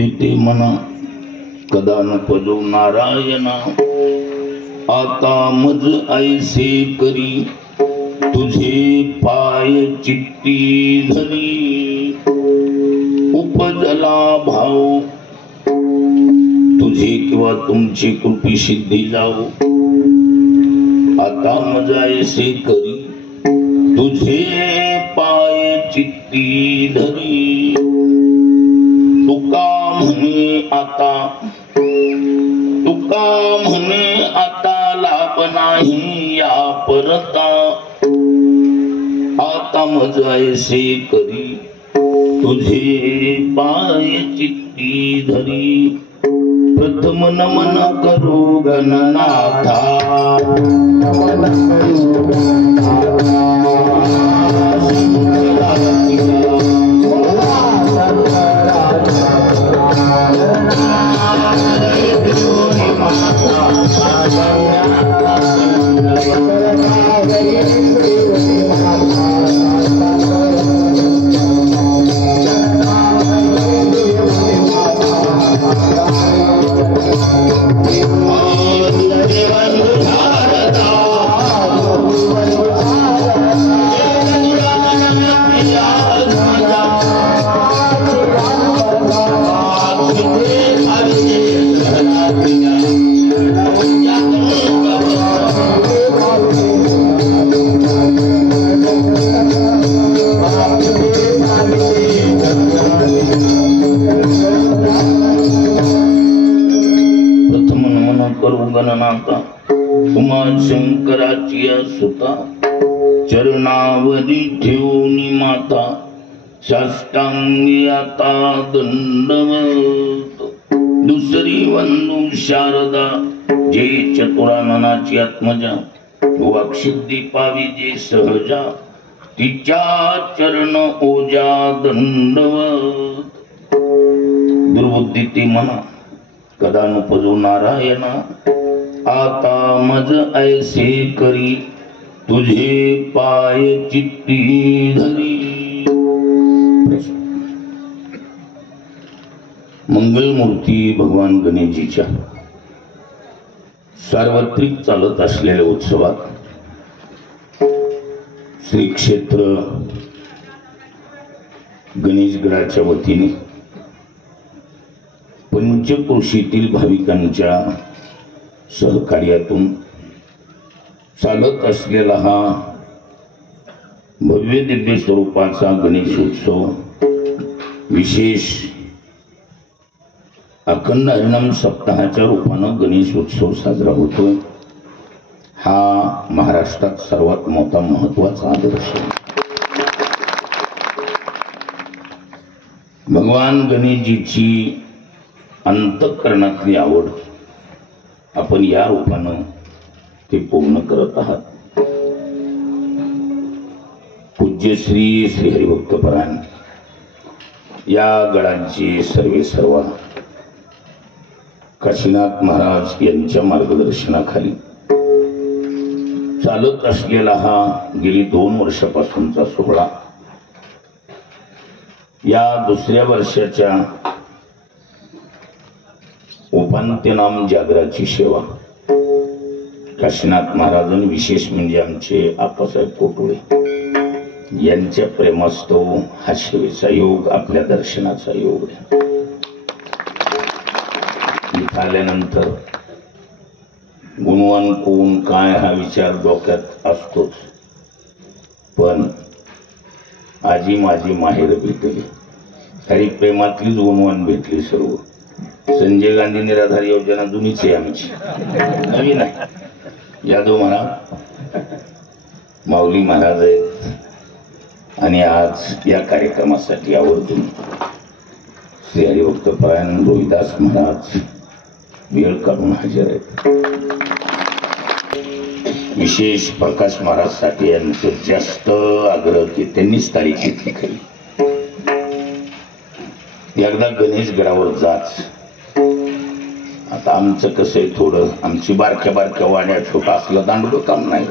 दुर्बुद्धीते मना कदा न पजो नारायणा आता मज ऐसे करी तुझे पाय चित्ती धरी उपजला भाव तुझे किंवा तुमची कृपी सिद्धी जाऊ आता मज ऐसे करी तुझे पाय चित्ती धरी तुका म्हणे आता लाभ नाही या परता आता मज ऐसे करी तुझे पाय चित्ती धरी प्रथम नमन करो गणनाथा शंकराची सुता चरणावरी ठेवून माता साष्टांगी आता दंडवत दुसरी वंदू शारदा जे चतुराननाची आत्मजा वाक्सिद्धी पावी जे सहजा तिच्या चरण ओजा दंडवत दुर्बुद्धी ती मना कदा नुपजो नारायणा आता मज ऐसे करी तुझे पाय चित्ती धरी मंगलमूर्ती भगवान गणेशजीच्या सार्वत्रिक चालत असलेल्या उत्सवात श्री क्षेत्र गणेशगडाच्या वतीने पंचक्रोशीतील भाविकांच्या सहकार्यातून चालत असलेला हा भव्य दिव्य स्वरूपाचा गणेश उत्सव विशेष अखंड हरिनाम सप्ताहाच्या रूपानं गणेश उत्सव साजरा होतोय। हा महाराष्ट्रात सर्वात मोठा महत्वाचा आदर्श आहे। भगवान गणेशजीची अंतःकरणातली आवड आपण या रूपानं ते पूर्ण करत आहात। पूज्य श्री श्री हरिभक्तपरायण या गडांचे सर्वेसर्वा काशीनाथ महाराज यांच्या मार्गदर्शनाखाली चालत असलेला हा गेली 2 वर्षापासूनचा सोहळा या दुसऱ्या वर्षाच्या उपांत्यनाम जागराची सेवा काशीनाथ महाराजांनी विशेष म्हणजे आमचे आप्पासाहेब कोटुळे यांच्या प्रेमास्तव हा सेवेचा योग आपल्या दर्शनाचा योग आहे। इथं आल्यानंतर गुणवान कोण काय हा विचार डोक्यात असतोच, पण आजी माझी माहेर भेटली खरी प्रेमातलीच गुणवान भेटली। सर्व संजय गांधी निराधार योजना जुनीच आहे आमची, नवीन आहे। यादव महाराज माऊली महाराज आहेत आणि आज या कार्यक्रमासाठी आवर्जून श्री हरिभक्तपरायण रोहिदास महाराज वेळ काढून हजर आहेत। विशेष प्रकाश महाराज साठी यांचं जास्त आग्रह की त्यांनीच तारीख घेतली खरी। एकदा गणेश गडावर जाच। आता आमचं कसं आहे, थोडं आमची बारक्या बारक्या वाड्या छोटा असलं दांडगं काम नाही।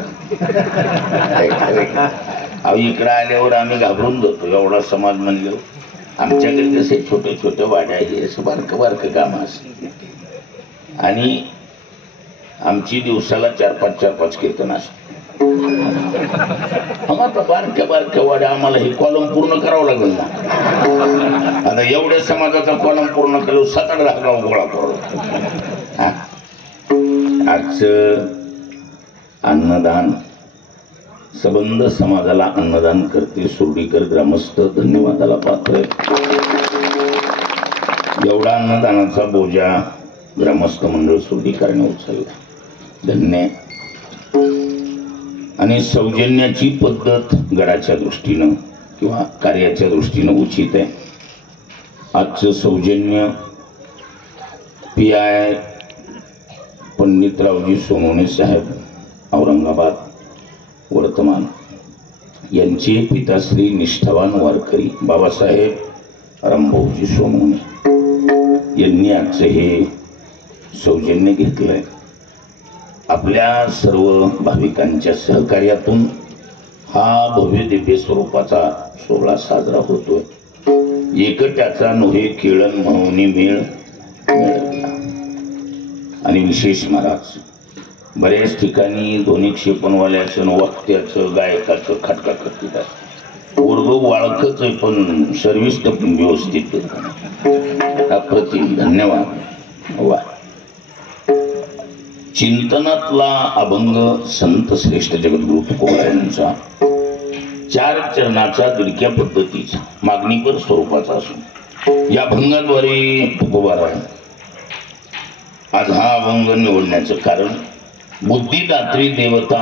अहो इकडे आल्यावर आम्ही घाबरून जातो, एवढा समाज म्हणलं आमच्याकडे कसे छोटे छोटे वाड्या आहे, असं बारकं बारकं काम असत आणि आमची दिवसाला 4-5 कीर्तन असत. आता बारक्या बारक्या वाड्या आम्हाला हे कॉलम पूर्ण करावं लागेल ना. आता एवढ्या समाजाचा कॉलम पूर्ण केलं 7-8 गाव गोळा करावं. आजचं अन्नदान संबंध समाजाला अन्नदान करते सुरडीकर ग्रामस्थ धन्यवादाला पात्र आहे. एवढा अन्नदानाचा बोजा ग्रामस्थ मंडळ सुरडीकरांनी उचलला, धन्य. आणि सौजन्याची पद्धत गडाच्या दृष्टीनं किंवा कार्याच्या दृष्टीनं उचित आहे. आजचं सौजन्य PI पंडितरावजी सोनवणे साहेब औरंगाबाद वर्तमान यांचे पिताश्री निष्ठावान वारकरी बाबासाहेब रामभाऊजी सोनवणे यांनी आजचे हे सौजन्य घेतलंय. आपल्या सर्व भाविकांच्या सहकार्यातून हा भव्य दिव्य स्वरूपाचा सोहळा साजरा होतोय. एकट्याचा नोहे केळण म्हणून मेळ मिळवला. आणि विशेष महाराज बऱ्याच ठिकाणी ध्वनी क्षेपणवाल्याचं वक्त्याचं गायकाचं खटका करतात असतं. वर्ग वाळखच आहे पण सर्व्हिस तर व्यवस्थित अप्रतिम. धन्यवाद. वा. चिंतनातला अभंग संत श्रेष्ठ जगद्गुरु तुकोबारायांचा 4 चरणाचा दिडक्या पद्धतीचा मागणीपर स्वरूपाचा असून या अभंगाद्वारे तुकोबाराय आज हा अभंग निवडण्याचं कारण बुद्धिदात्री देवता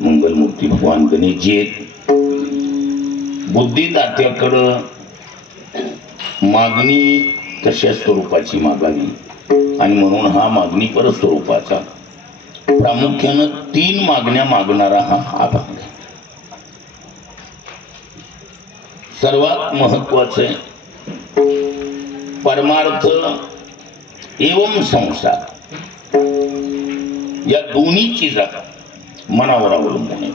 मंगलमूर्ती भगवान गणेशजी बुद्धिदात्याकडं मागणी तशा स्वरूपाची मागावी आणि म्हणून हा मागणीपर स्वरूपाचा प्रामुख्यानं 3 मागण्या मागणारा हा अभंग. सर्वात महत्वाचे परमार्थ एवं संसार या दोन्ही चीजा मनावर अवलंबून आहेत.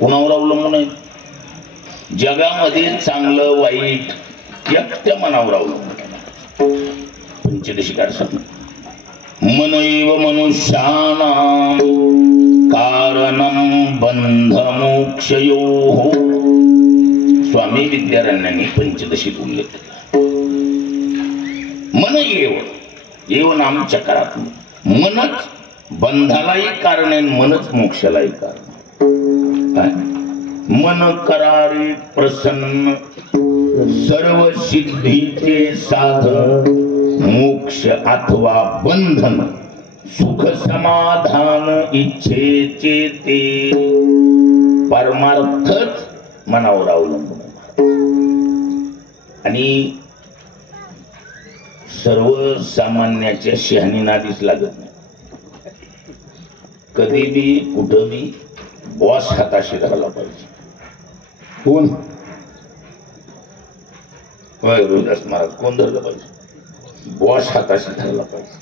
कोणावर अवलंबून आहेत? जगामध्ये चांगलं वाईट एकट्या मनावर अवलंबून आहे. पंचदशिकार सांग मनैव मनुष्याणां कारणं बंधमोक्षयोः. स्वामी विद्यारण्यांनी पंचदशीत उल्लेख केला. मन एव नाम चकारात्मक. मनच बंधालाही कारण आहे, मनच मोक्षालाही कारण आहे. मन करारे प्रसन्न सर्व सिद्धीचे साधन मोक्ष अथवा बंधन सुख समाधान इच्छेचे ते परमार्थच मनावर अवलंबून आणि सर्वसामान्याच्या शहाणी नादीच लागत नाही. कधी बी कुठं बी बॉस हाताशी धरायला पाहिजे. कोण? होय रोहिदास महाराज. कोण धरलं पाहिजे? बॉस हाताशी धरायला पाहिजे.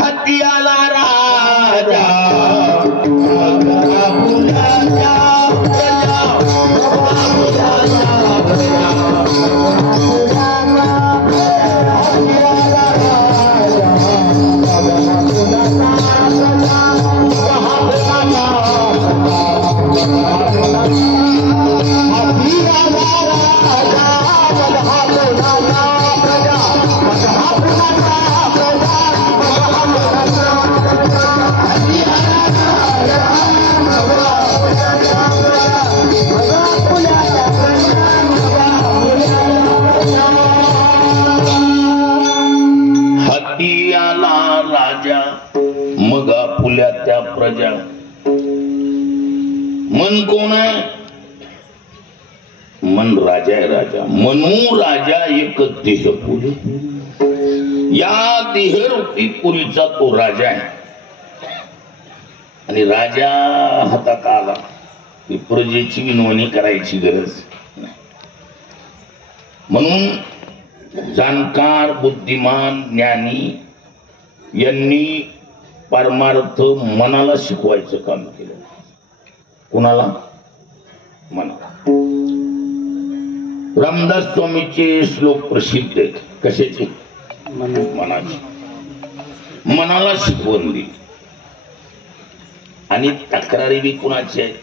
हत्याला राजा मग आपुल्या त्या प्रजा. मन कोण आहे? मन राजा आहे. राजा मनू राजा एक देहपुरी. या देहरूपी पुरीचा तो राजा आहे आणि राजा हातात आला की प्रजेची विनवणी करायची गरज नाही. म्हणून जाणकार बुद्धिमान ज्ञानी यांनी परमार्थ मनाला शिकवायचं काम केलं. कुणाला? मनाला. रामदास स्वामीचे श्लोक प्रसिद्ध आहेत. कशाचे? मनाचे. मनाला शिकवण दिली. आणि तक्रारी बी कुणाच्या आहेत?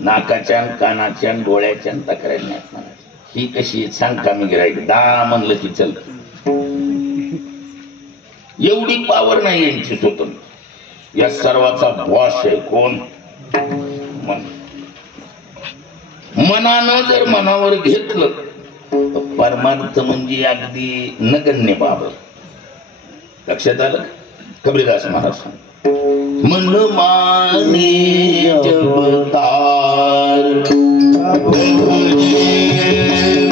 नाकाच्या कानाच्या डोळ्याच्या तक्रारी नाहीत मनाच्या. ही कशी सांग का मी गिरायक दा म्हणलं की चल. एवढी पावर नाही यांची स्वतंत्र. या सर्वाचा बॉस आहे कोण? मन. मनानं जर मनावर घेतलं तर परमार्थ म्हणजे अगदी नगण्य बाब. लक्षात आलं? कबीरदास महाराज मन माने जब तार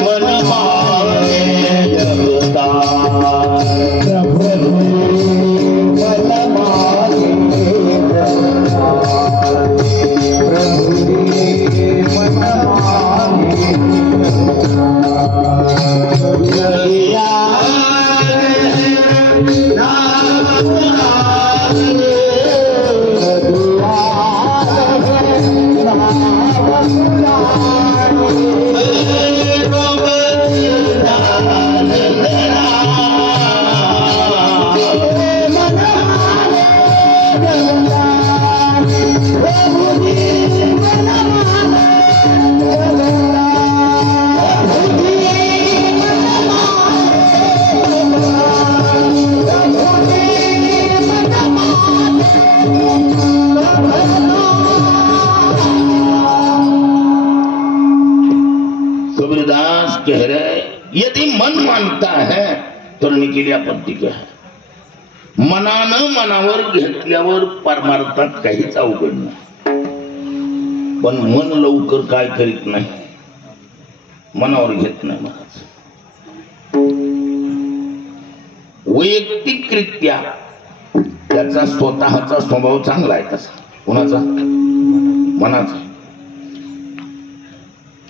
मन माने जब तार मन माने कह रहे यदि मन मानता है करने के लिए आपत्ति क्या है? मनानं मनावर घेतल्यावर परमार्थात काहीच अवघड नाही. पण मन लवकर काय करीत नाही, मनावर घेत नाही. मनाच वैयक्तिकरित्या त्याचा स्वतःचा स्वभाव चांगला आहे. तसा कुणाचा? मनाचा.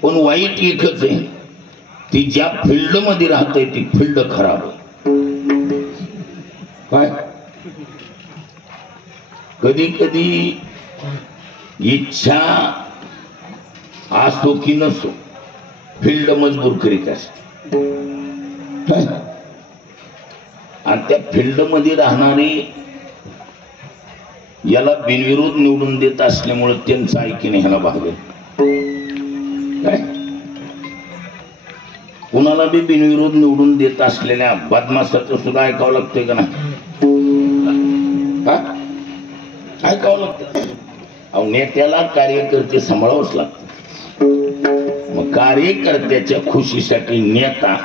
पण वाईट एकच आहे, ती ज्या फील्ड मध्ये राहते ती फील्ड खराब आहे. काय? कधी कधी इच्छा असो की नसो फील्ड मजबूर करीत असते. आणि त्या फील्ड मध्ये राहणारी याला बिनविरोध निवडून देत असल्यामुळे त्यांचं ऐकीने ह्याला भागेल. काय? कुणाला बी बिनविरोध निवडून देत असलेल्या बदमाशाचं सुद्धा ऐकावं लागतंय का नाही? ऐकावं लागतं. अहो नेत्याला कार्यकर्ते सांभाळावंच लागतं. मग कार्यकर्त्याच्या खुशीसाठी नेता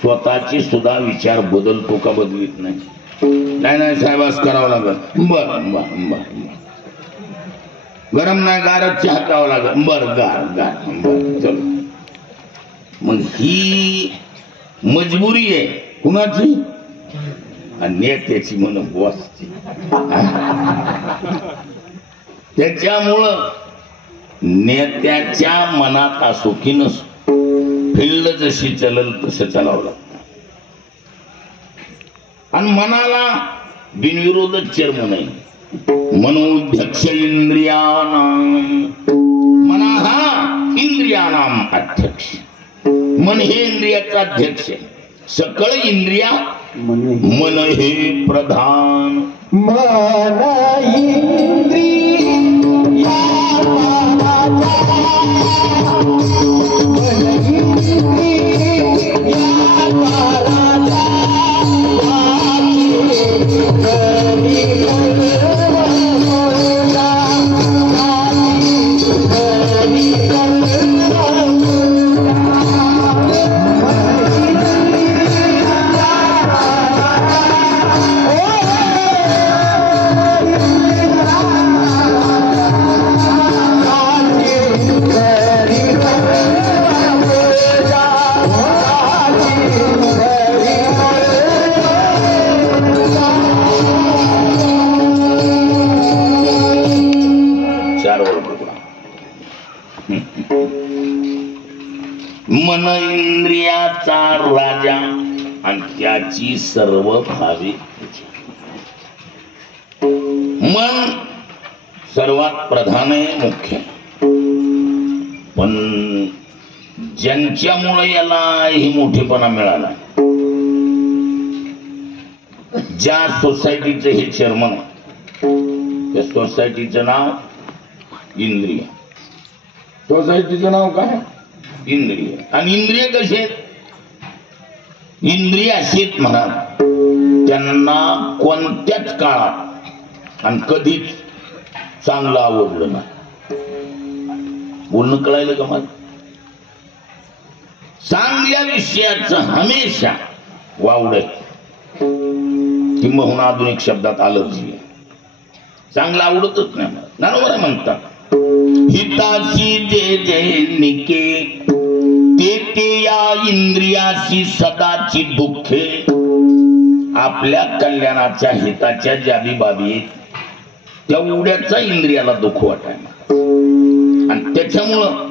स्वतःची सुद्धा विचार बदलतो का बदलित नाही? नाही साहेबास करावं लागत. बरं बर बर. गरम नाही गारच चहा प्यावं लागत. बरं गार गार बर चलो. मग ही मजबुरी आहे कुणाची? नेत्याची म्हणून बॉसची. त्याच्यामुळं नेत्याच्या मनात असो की नसो फील्ड जशी चलल तसं चालावं लागतं. आणि मनाला बिनविरोधच चेअरमन आहे. मनोध्यक्ष इंद्रियाणाम. मना हा इंद्रियाणाम अध्यक्ष. मन हे इंद्रियाचा अध्यक्ष आहे. सकळ इंद्रिया मन हे प्रधान. मन मन इंद्रियाचा राजा आणि त्याची सर्व भावे. मन सर्वात प्रधान आहे, मुख्य. पण ज्यांच्यामुळे याला ही मोठेपणा मिळाला, ज्या सोसायटीचे हे चेअरमन आहे, त्या सोसायटीचं नाव इंद्रिय. सोसायटीचं नाव काय? इंद्रिय. आणि इंद्रिय कसे आहेत? इंद्रिय असे आहेत म्हणा, त्यांना कोणत्याच काळात आणि कधीच चांगलं आवडलं नाही. बोलणं कळायलं का मला? चांगल्या विषयाचं हमेशा वावड, किंबहुना आधुनिक शब्दात अलर्जी. चांगलं आवडतच नाही मला. बरोबर आहे म्हणतात, हिताची जे जे निके ते ते या इंद्रियाची सदाची दुःखे. आपल्या कल्याणाच्या हिताच्या ज्याबी बाबी तेवढ्याचा इंद्रियाला दुःख वाटायला, आणि त्याच्यामुळं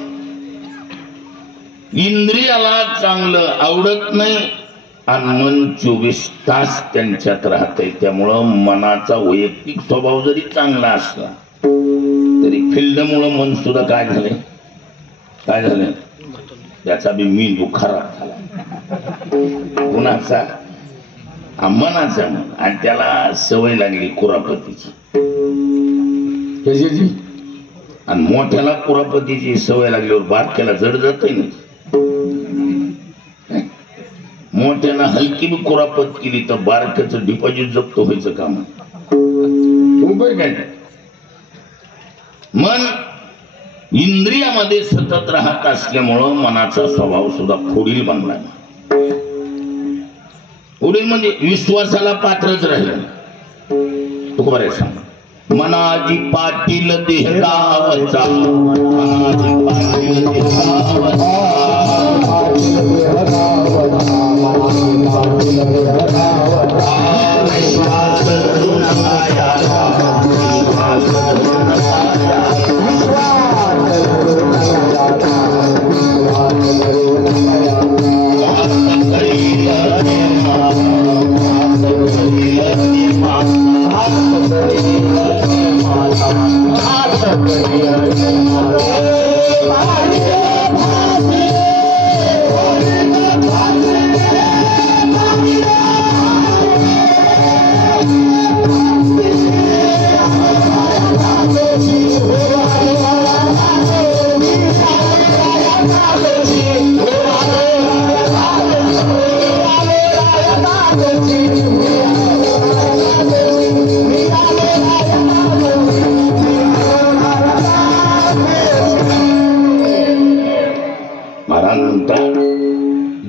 इंद्रियाला चांगलं आवडत नाही आणि मन 24 तास त्यांच्यात राहते. त्यामुळं मनाचा वैयक्तिक स्वभाव जरी चांगला असला तरी फिल्डमुळं मन सुद्धा काय झाले, काय झालं, त्याचा बी मेंदू खराब झाला. कुणाचा? मनाचा. मन. आणि त्याला सवय लागली कुरापतीची. कशाची? आणि मोठ्याला कुरापतीची सवय लागल्यावर बारक्याला जड जातय ना. मोठ्यानं हलकी बी कुरापत केली तर बारक्याचं डिपॉझिट जप्त व्हायचं काम. मन इंद्रियामध्ये सतत राहत असल्यामुळं मनाचा स्वभाव सुद्धा पुढील बनला. पुढील म्हणजे विश्वासाला पात्रच राहिलं. तू बरं सांग, मनाजी पाटील देहगावचा, मनाजी पाटील देहगावचा, विश्वास धरून आया, विश्वास धरून आया,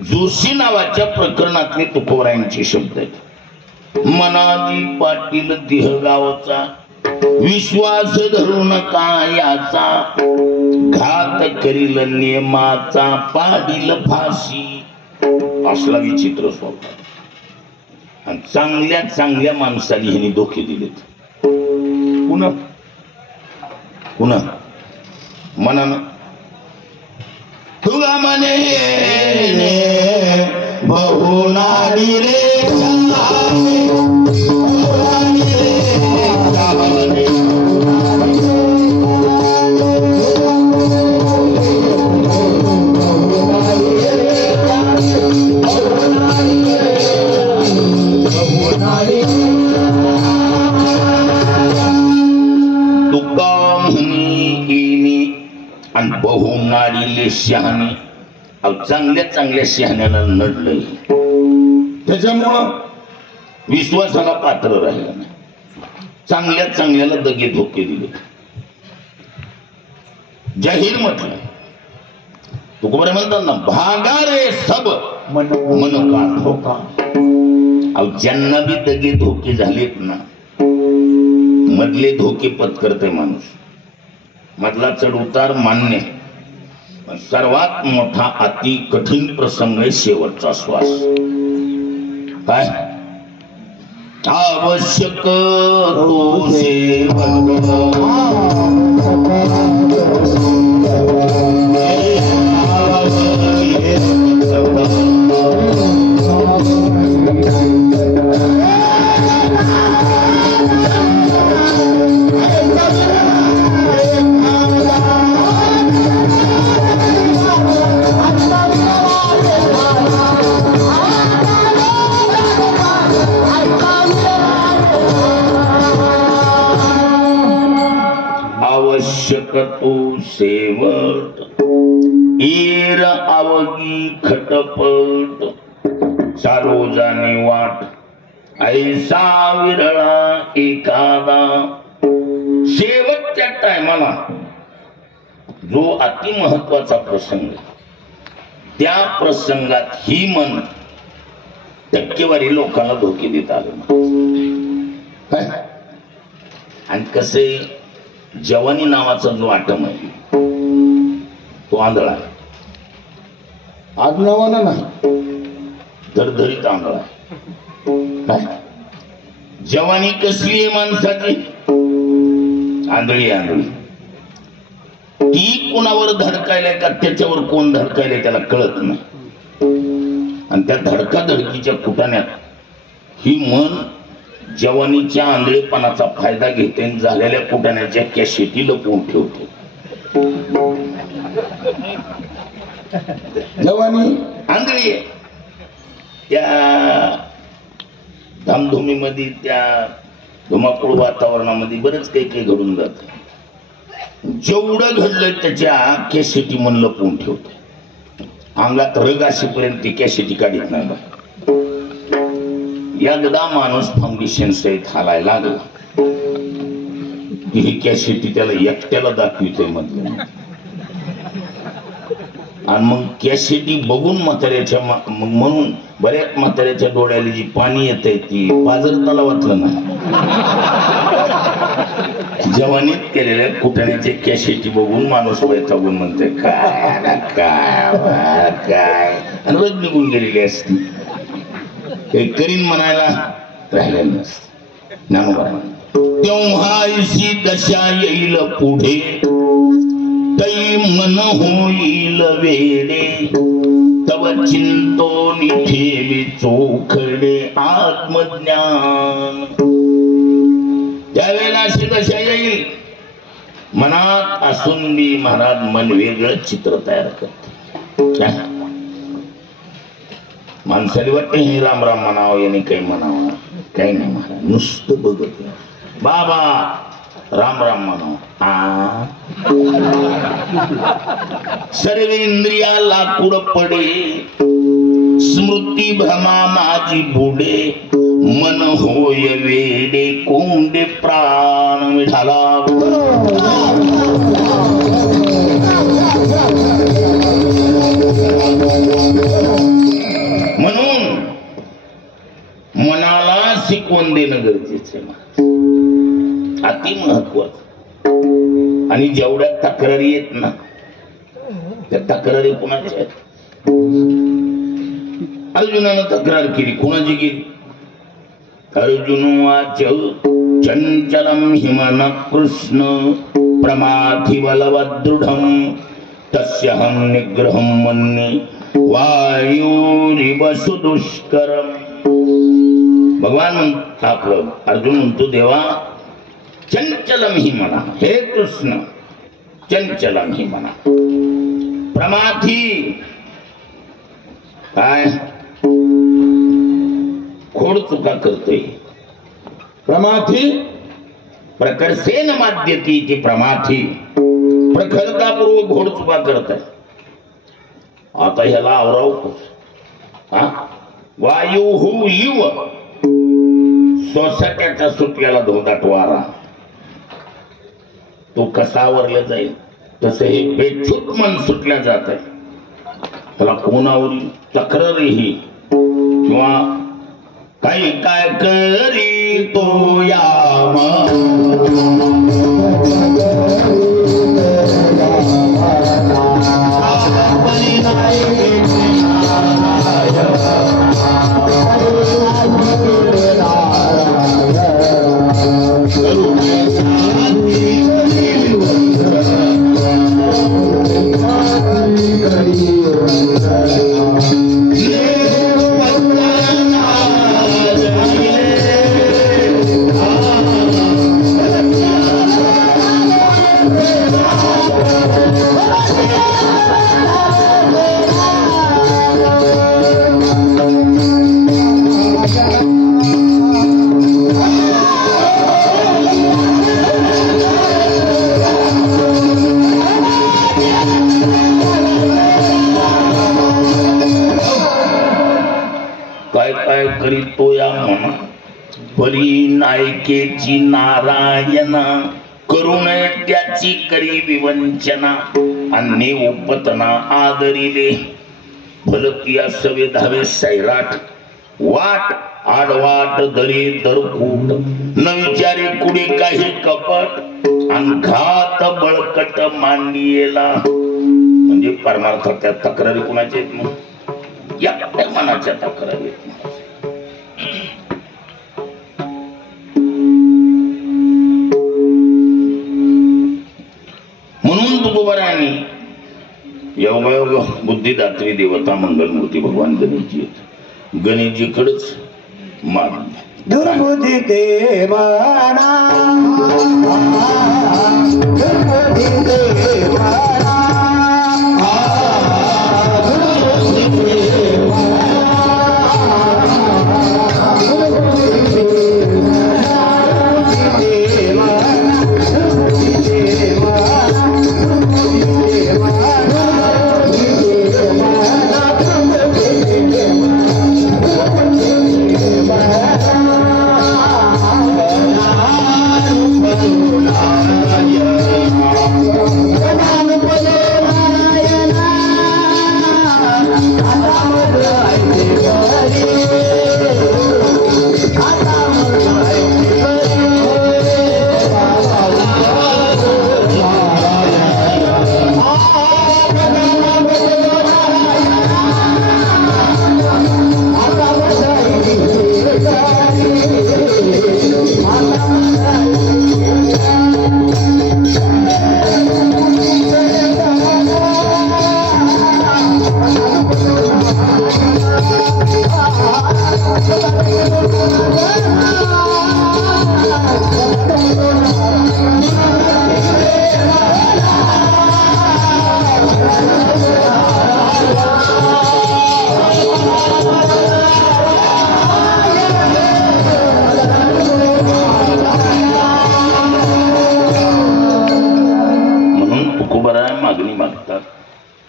जोशी नावाच्या प्रकरणातले तुकोबरायांचे शब्द आहेत. मनाजी पाटील देहगावचा, विश्वास धरून कायाचा, घात करील नेमाचा, पाडील फाशी. असला विचित्र स्वभाव. आणि चांगल्या चांगल्या माणसाने ह्यांनी धोके दिलेत. पुन्हा पुन्हा मनानं तुला म्हणे बहुनाडी रे आणि बहुनाडीले शहाणे. चांगल्या चांगल्या शहाण्याला नडलंय, त्याच्यामुळं विश्वासाला पात्र राहिलं नाही. चांगल्या चांगल्याला दगे धोके दिले. जाहीर म्हटलं, तुकोबरे म्हणतात ना, भागा रे सब मन का धोका. ज्यांना बी दगे धोके झालेत ना, मधले धोके पत्करते माणूस. मधला चढ उतार मान्य, सर्वात मोठा अति कठीण प्रसंग आहे शेवटचा श्वास. काय आवश्यक तो सेवक शकतो सेवट, ईर आवगी खटपट, चालो जाणे वाट ऐसा विरळा एखादा. शेवटच्या टायमाला जो अति महत्वाचा प्रसंग, त्या प्रसंगात ही मन टक्केवारी लोकांना धोके देत आलं. आणि कसे जवानी नावाचा जो आटम आहे तो आंधळा आहे. आडनावानं नाही, धडधडीत आंधळा आहे. काय जवानी कसली आहे माणसाची? आंधळी आंधळी. ती कोणावर धडकायलाय का त्याच्यावर कोण धडकायलाय त्याला कळत नाही. आणि त्या धडकाधडकीच्या कुटाण्यात ही मन जवानीच्या आंधळेपणाचा फायदा घेते, झालेल्या कुटाण्याच्या कॅसेटी लपवून ठेवते. जवानी आंधळी आहे. त्या धामधुमीमध्ये, त्या धुमाकूळ वातावरणामध्ये बरेच काही काही घडून जात. जेवढं घडलंय त्याच्या कॅसेटी मन लपवून ठेवते. अंगात रग असेपर्यंत ती कॅसेटी काढत नाही. एकदा माणूस फाउंडेशन सहित हालायला लागला की ही कॅसेटी त्याला एकट्याला दाखवितोय म्हटलं. आणि मग कॅसेटी बघून म्हाताऱ्याच्या म्हणून बऱ्याच म्हाताऱ्याच्या डोळ्याला जी पाणी येते ती बाजार तलावातलं नाही. जवानीत केलेल्या कुटाण्याचे कॅसेटी बघून माणूस वैतागून म्हणते काय काय काय, आणि रोज निघून गेलेली असती. काही करीन म्हणायला राहिलेलं नसतं. तेव्हा इशी दशा येईल पुढे, तै मन होईल वेडे, तव चिंतोनी ठेवी चोखडे आत्मज्ञान. त्यावेळेला अशी दशा येईल, मनात असून मी महाराज मन वेगळं चित्र तयार करते. माणसाला वाटते हे राम राम म्हणावं याने काही म्हणावं, काही नाही महाराज. नुसतं बघत बाबा राम राम म्हणावं. सर्व इंद्रिया लाकूड पडे, स्मृती भ्रमा माझी बुडे, मन होय वेडे कोंडे प्राण विठाला. म्हणून मनाला शिकवून देणं गरजेचं आहे, अति महत्वाचं. आणि जेवढ्या तक्रारी येत ना त्या तक्रारी कुणाच्या आहेत? अर्जुनानं तक्रार केली, कुणाची केली? अर्जुन वाच चंचलम हिमन कृष्ण प्रमाथि बलवदृढम तस्यहं निग्रहं मन्ये वायुरिव सुदुष्करम. भगवान आपलं अर्जुन म्हणतो देवा चंचलम ही म्हणा, हे कृष्ण चंचलम ही म्हणा. प्रमाथी काय खोड चुका करतोय. प्रमाथी प्रकर्षेन माद्यती ती प्रमाथी प्रखरतापूर्वक घोड चुका करत आहे. आता ह्याला आवराव. वायू हु इव सोसाट्याचा सुटल्याला धोदाट वारा, तो कसा आवरला जाईल तसे हे बेछूट मन सुटल्या जात आहे. त्याला कोणावरील तक्रारीही किंवा काही काय करी तो याम करीतो या म्हणा परी नायकेची नारायणा करुण त्याची करी विवंचना अन्ने उपतना आदरिले फलकिया सवे धावे सैराट वाट आडवाट दरे दरकूट न विचारे कुडे काही कपट आणि घात बळकट मांडियेला. म्हणजे परमार्थाच्या तक्रारी कुणाच्या आहेत मग या मनाच्या तक्रारी आहेत. म्हणून तुकोबारांनी योगायोग बुद्धिदात्री देवता मंगलमूर्ती भगवान गणेशजी आहेत. गणेशजीकडेच मान दुर्बुद्धी ते मना दुर्बुद्धी ते मना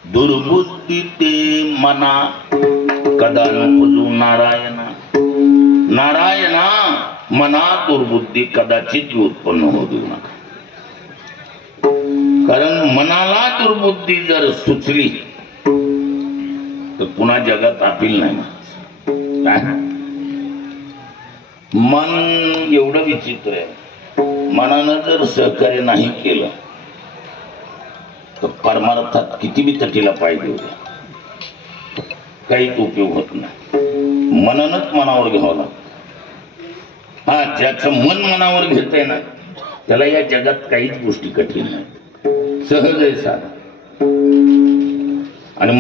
दुर्बुद्धी ते मना कदा नको नारायणा. नारायणा मना दुर्बुद्धी कदाचित उत्पन्न होऊ देऊ नका. कारण मनाला दुर्बुद्धी जर सुचली तर पुन्हा जगात अपील नाही. मन एवढं विचित्र आहे. मनानं जर सहकार्य नाही केलं तर परमार्थात किती बी तटीला पाहिजे होते काहीच उपयोग होत नाही. मननच मनावर घ्यावं लागतं. हा ज्याचं मन मनावर घेतंय ना त्याला या जगात काहीच गोष्टी कठीण नाही, सहज आहे साधा. आणि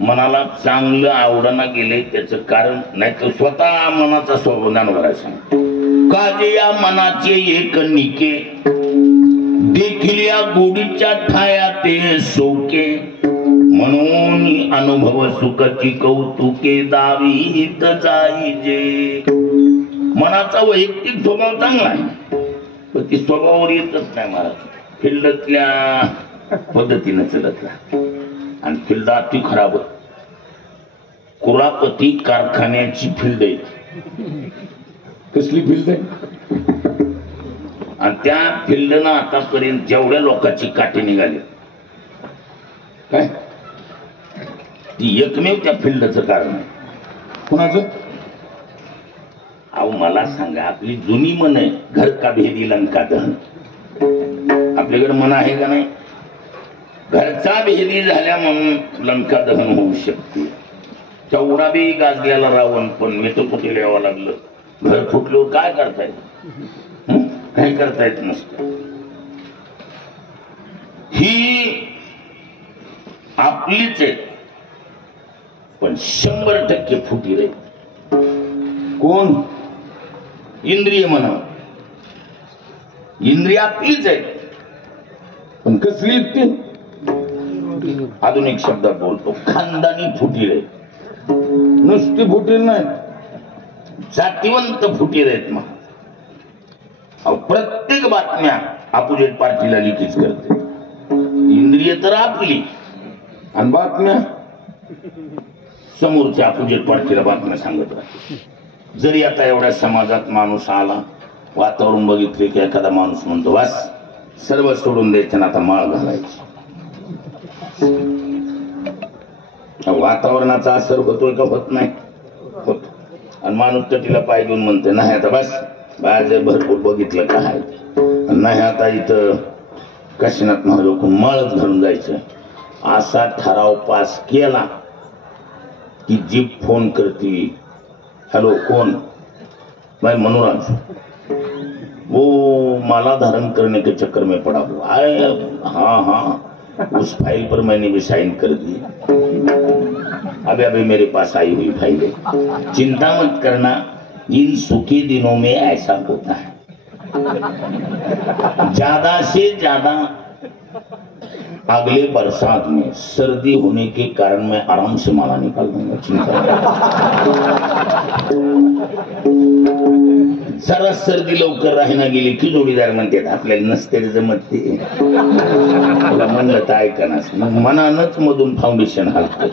मनाला चांगलं आवडना गेले त्याचं कारण नाही तर स्वतः मनाचा स्वभाव करायचं. काजे या मनाचे एक निके देखील या गोडीच्या ठाया ते सोके म्हणून अनुभव सुखाची कौतुके दावीत जाईजे. मनाचा वैयक्तिक स्वभाव चांगला आहे पण ती स्वभावावर येतच नाही महाराज. फिल्डतल्या पद्धतीनं चलत राहा आणि फिल्ड अति खराब. कुरापती कारखान्याची फिल्ड आहे. कसली फिल्ड आहे? आणि त्या फिल्डनं आतापर्यंत जेवढ्या लोकांची काठी निघाली काय ती एकमेव त्या फिल्डचं कारण आहे. कुणाचं? अहो मला सांगा, आपली जुनी मन आहे घर का भेदी लंका दहन. आपल्याकडे मन आहे का नाही? घरचा भेदी झाल्या म्हणून लंका दहन होऊ शकते. तेवढा बी गाजलेला रावण पण मी तर कुठे लिहावं लागलं. घर फुटल्यावर काय करता येत? काही करता येत नसतं. ही आपलीच आहे पण 100% फुटी रे. कोण? इंद्रिय म्हणा. इंद्रिय आपलीच आहे पण कसली ती आधुनिक शब्दात बोलतो खानदानी फुटी रे. नुसती फुटी नाही, जातीवंत फुटी आहेत. मग प्रत्येक बातम्या अपोजिट पार्टीला लिखीच करते. इंद्रिय तर आपली आणि बातम्या समोरच्या अपोजिट पार्टीला बातम्या सांगत राहते. जरी आता एवढ्या समाजात माणूस आला, वातावरण बघितले की एखादा माणूस म्हणतो बस सर्व सोडून द्यायचं ना आता माळ घालायची. वातावरणाचा असर होतोय का होत नाही? होत. आणि माणूस तटीला पाय देऊन म्हणते नाही आता बस बाहेर भरपूर बघितलं काय नाही आता इथं काशीनाथ महाराज माळच घालून जायचं. असा ठराव पास केला की जीप फोन करती, हॅलो कोण? मैं मनोराज, वो माला धारण करने के चक्कर में पड़ा हुआ है. हाँ हाँ उस फाइल पर मैंने भी साइन कर दी, अभी अभी मेरे पास आई हुई फाइल है. चिंता मत करना, इन सुखी दिनों में ऐसा होता है. ज्यादा से ज्यादा अगले बरसात में सर्दी होने के कारण मैं आराम से माला निकाल दूंगा. चिंता जरा सर्दी लवकर राहीना गेली की जोडीदार म्हणतात आपल्याला नसते जमत ते. तुला म्हणलं तर ऐकणार मग मनानच मधून फाउंडेशन हलते.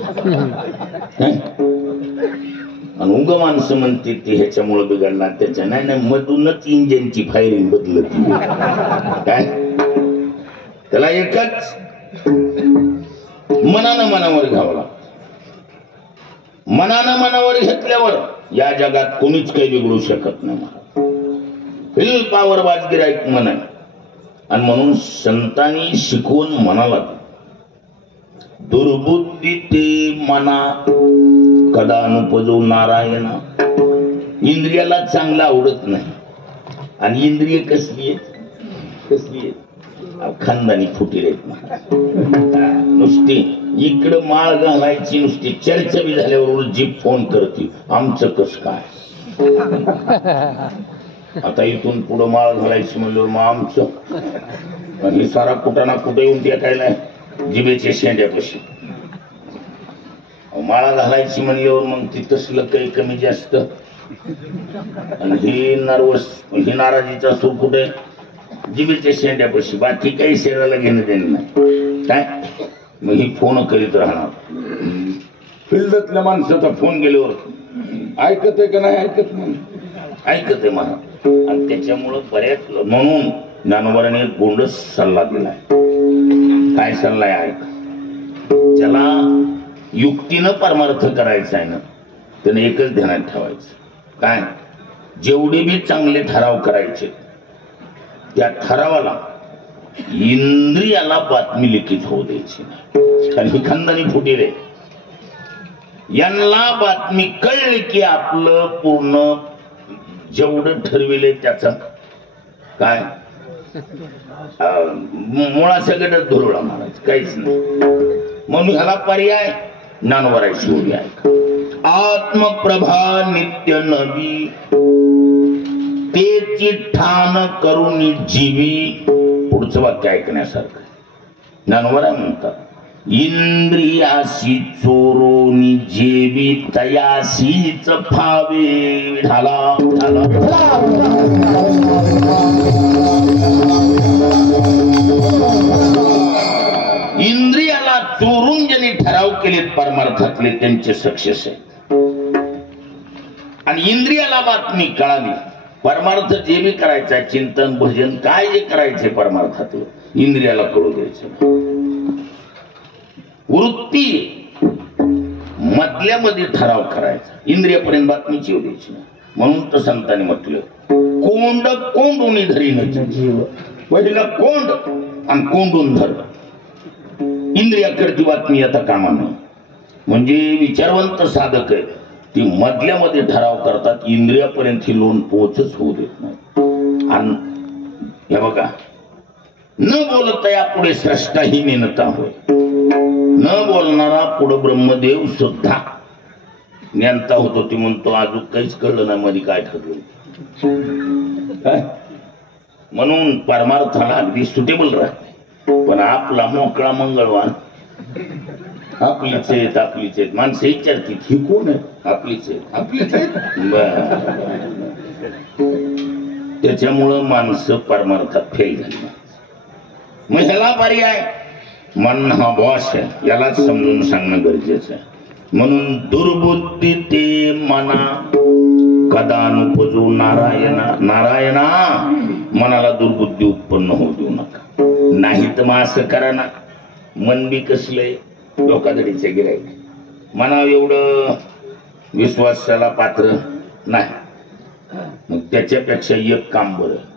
आणि उग माणसं म्हणते ते ह्याच्यामुळे बिघडणार त्याच्या नाही नाही मधूनच इंजिनची फायरिंग बदलती. काय त्याला एकच मनानं मनावर घ्यावं लागतं. मनानं मनावर घेतल्यावर या जगात कोणीच काही बिघडू शकत नाही. फिल पावर बाजगिरायक मन आहे. आणि म्हणून संतांनी शिकवून म्हणाला दुर्बुद्धी ते मना कदा अनुपजो नारायण. इंद्रियाला चांगलं आवडत नाही. आणि इंद्रिय कसली आहेत? कसली आहेत? खानदानी फुटी आहेत. नुसती इकडं माळ घालायची नुसती चर्चा बी झाल्यावर जीप फोन करते आमचं कस काय. आता इथून पुढं माळ घालायची म्हणल्यावर मग आमचं हे सारा कुठं कुठे येऊन टेकायला जिभेच्या शेंड्यापाशी. माळा घालायची म्हणल्यावर मग ती तसलं काही कमी जास्त आणि हे नर्वस ही नाराजीचा सूर कुठे जिभेच्या शेंड्यापाशी. बाकी काही शरीराला घेणं देणं नाही. काय मग ही फोन करीत राहणार. फिल्डातल्या माणसाचा फोन गेल्यावर ऐकत आहे का नाही ऐकत नाही? ऐकत आहे म्हणा. आणि त्याच्यामुळं बऱ्याच म्हणून ज्ञानोबाराने एक गोंडस सल्ला दिलाय. काय सल्ला आहे ऐक. ज्याला युक्तीनं परमार्थ करायचा आहे ना त्याने एकच ध्यानात ठेवायचं. काय जेवढे बी चांगले ठराव करायचे त्या ठरावाला इंद्रियाला बातमी लिखित होऊ द्यायची नाही. कारण ही खानदानी फुटी रे. यांना बातमी कळली की आपलं पूर्ण जेवढं ठरविले त्याचा काय मुळासकटच धुरळा मारायचं काहीच नाही. म्हणून ह्याला पर्याय ज्ञानोबाराची ओळी आहे. आत्मप्रभा नित्य नवी तेची ठाण करून जीवी. पुढचं वाक्य ऐकण्यासारखं. ज्ञानोबा म्हणतात इंद्रियाशी चोरोनी जेवी तयाशीच फावे. ढाला इंद्रियाला चोरून ज्यांनी ठराव केलेत परमार्थातले त्यांचे सक्सेस आहेत. आणि इंद्रियाला बातमी कळाली परमार्थ जे बी करायचं चिंतन भजन काय जे करायचे परमार्थातलं इंद्रियाला कळू द्यायचं. वृत्ती मधल्यामध्ये ठराव करायचा इंद्रियापर्यंत बातमीची येऊ द्यायची. म्हणून तर संतांनी म्हटलं कोंड कोंडून धरीन जीव. पहिला कोंड आणि कोंडून धर. इंद्रियाकडची बातमी आता कामानं. म्हणजे विचारवंत साधक आहे ती मधल्यामध्ये ठराव करतात. इंद्रियापर्यंत ही लोन पोचच होऊ देत नाही. आणि हे बघा न बोलता या पुढे स्रष्टा ही नेनता होय. न बोलणारा पुढे ब्रह्मदेव सुद्धा नेनता होतो. ती म्हणतो अजून काहीच कळलं नाही मध्ये काय ठरलं. म्हणून परमार्थाला अगदी सुटेबल राहते. पण आपला मोकळा मंगळवार आपलीच आहेत आपलीच आहेत. माणसं विचारतील ही कोण आहे? आपलीच आहेत आपलीच आहेत. त्याच्यामुळं माणसं परमार्थात फेल झाली. मग ह्याला पर्याय मन हा बॉस आहे यालाच समजून सांगणं गरजेचं आहे. म्हणून दुर्बुद्धी ते मना कदा नुपजू नारायणा. नारायणा मनाला दुर्बुद्धी उत्पन्न होऊ देऊ नका. नाही तर मग असं करा ना, मन बी कसलंय धोकाधडीचे गिराईक, मना एवढं विश्वासाला पात्र नाही. मग त्याच्यापेक्षा एक काम बरं,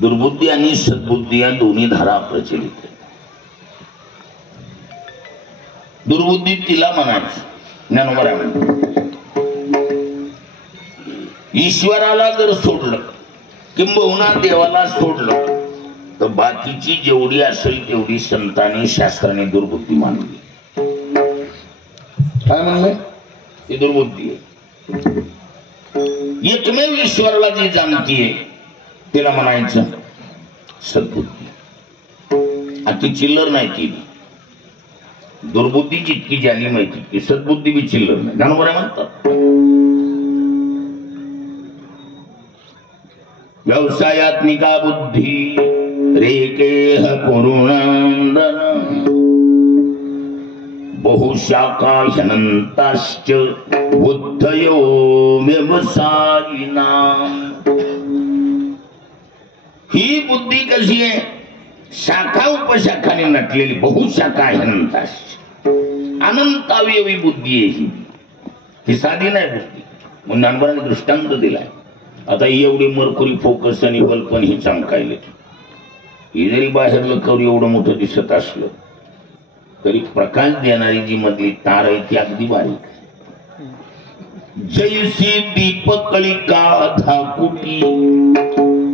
दुर्बुद्धी आणि सद्बुद्धी या दोन्ही धारा प्रचलित आहेत. दुर्बुद्धी तिला म्हणायचं, ज्ञानोबा ईश्वराला जर सोडलं किंबहुना देवाला सोडलं तर बाकीची जेवढी असेल तेवढी संतांनी शास्त्राने दुर्बुद्धी मानली. काय म्हणलंय? ती दुर्बुद्धी आहे. एकमेव ईश्वराला जी जाणतीये तिला म्हणायचं सद्बुद्धी. ती चिल्लर नाही. ती दुर्बुद्धी जितकी ज्याली माहिती की सद्बुद्धी बी चिल्लर नाही. ज्ञानोबा म्हणतात व्यवसायात्मिका बुद्धी रेकेह कुरुनंदन बहुशाखा ह्यनंताश्च बुद्धयो व्यवसायिना. ही बुद्धी कशी आहे? शाखा उपशाखाने नटलेली बहुशाखा ह्यनंताश्च, अनंतावयवी बुद्धी आहे ही साधी नाही बुद्धी. म्हणून ज्ञानोबाने दृष्टांत दिलाय. आता ही एवढी मरकुरी फोकस आणि बल्पन ही चमकायले, ही जरी बाहेरलं कवर एवढं मोठं दिसत असलं तरी प्रकाश देणारी जी मधली तार आहे ती अगदी बारीक आहे. जैसी दीपकलिका धाकुटी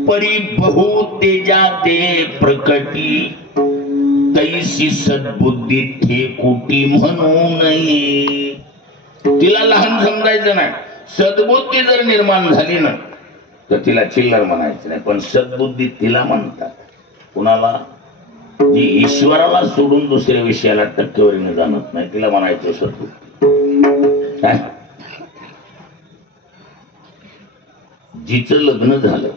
परी बहु तेजा ते प्रकटी तैसी सद्बुद्धी थे कुटी म्हणू नये. तिला लहान समजायचं नाही. सद्बुद्धी जर निर्माण झाली ना तर तिला चिल्लर म्हणायचं नाही. पण सद्बुद्धी तिला म्हणतात कुणाला? जी ईश्वराला सोडून दुसऱ्या विषयाला टक्केवारीने जाणत नाही तिला म्हणायचं सद्बुद्धी. काय? जिचं लग्न झालं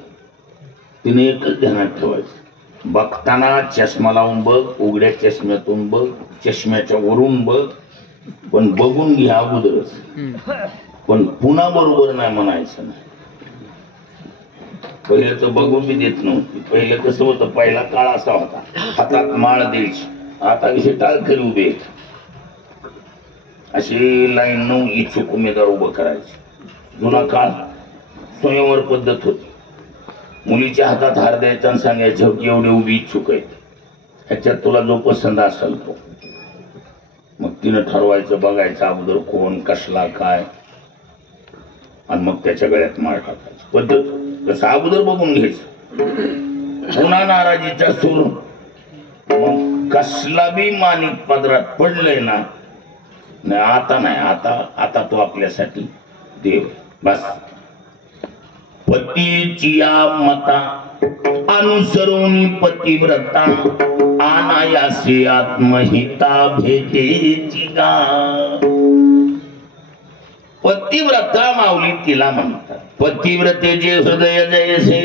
तिने एकच ध्यानात ठेवायचं बघताना चष्मा लावून बघ, उघड्या चष्म्यातून बघ, चष्म्याच्या वरून बघ, पण बघून घ्या अगोदरच. पण पुन्हा बरोबर नाही म्हणायचं नाही. पहिले तर बघू बी देत नव्हती. पहिले कसं होतं, पहिला काळ असा होता, हातात माळ द्यायची, आता कसे टाळकरी उभे आहेत. अशी लाईन 9 इच्छुक उमेदवार उभं करायचे. जुना काळ स्वयंवर पद्धत होती. मुलीच्या हातात हार द्यायचा आणि सांगायचं की एवढे उभी इच्छुक आहेत, ह्याच्यात तुला जो पसंत असेल तो. मग तिनं ठरवायचं, बघायचं अगोदर कोण कसला काय, आणि मग त्याच्या गळ्यात माळ टाकायची पद्धत. कसं अगोदर बघून घ्यायचं. पुन्हा नाराजीचा सूर. मग कसला बी माणिक पदरात पडलंय ना, नाही आता नाही, आता तो आपल्यासाठी देव. बस पतीची या मता अनुसरून पतिव्रता अनायासे आत्महिता भेटेची गा. पतिव्रता माऊली तिला म्हणतात. पतिव्रतेचे हृदय जयसे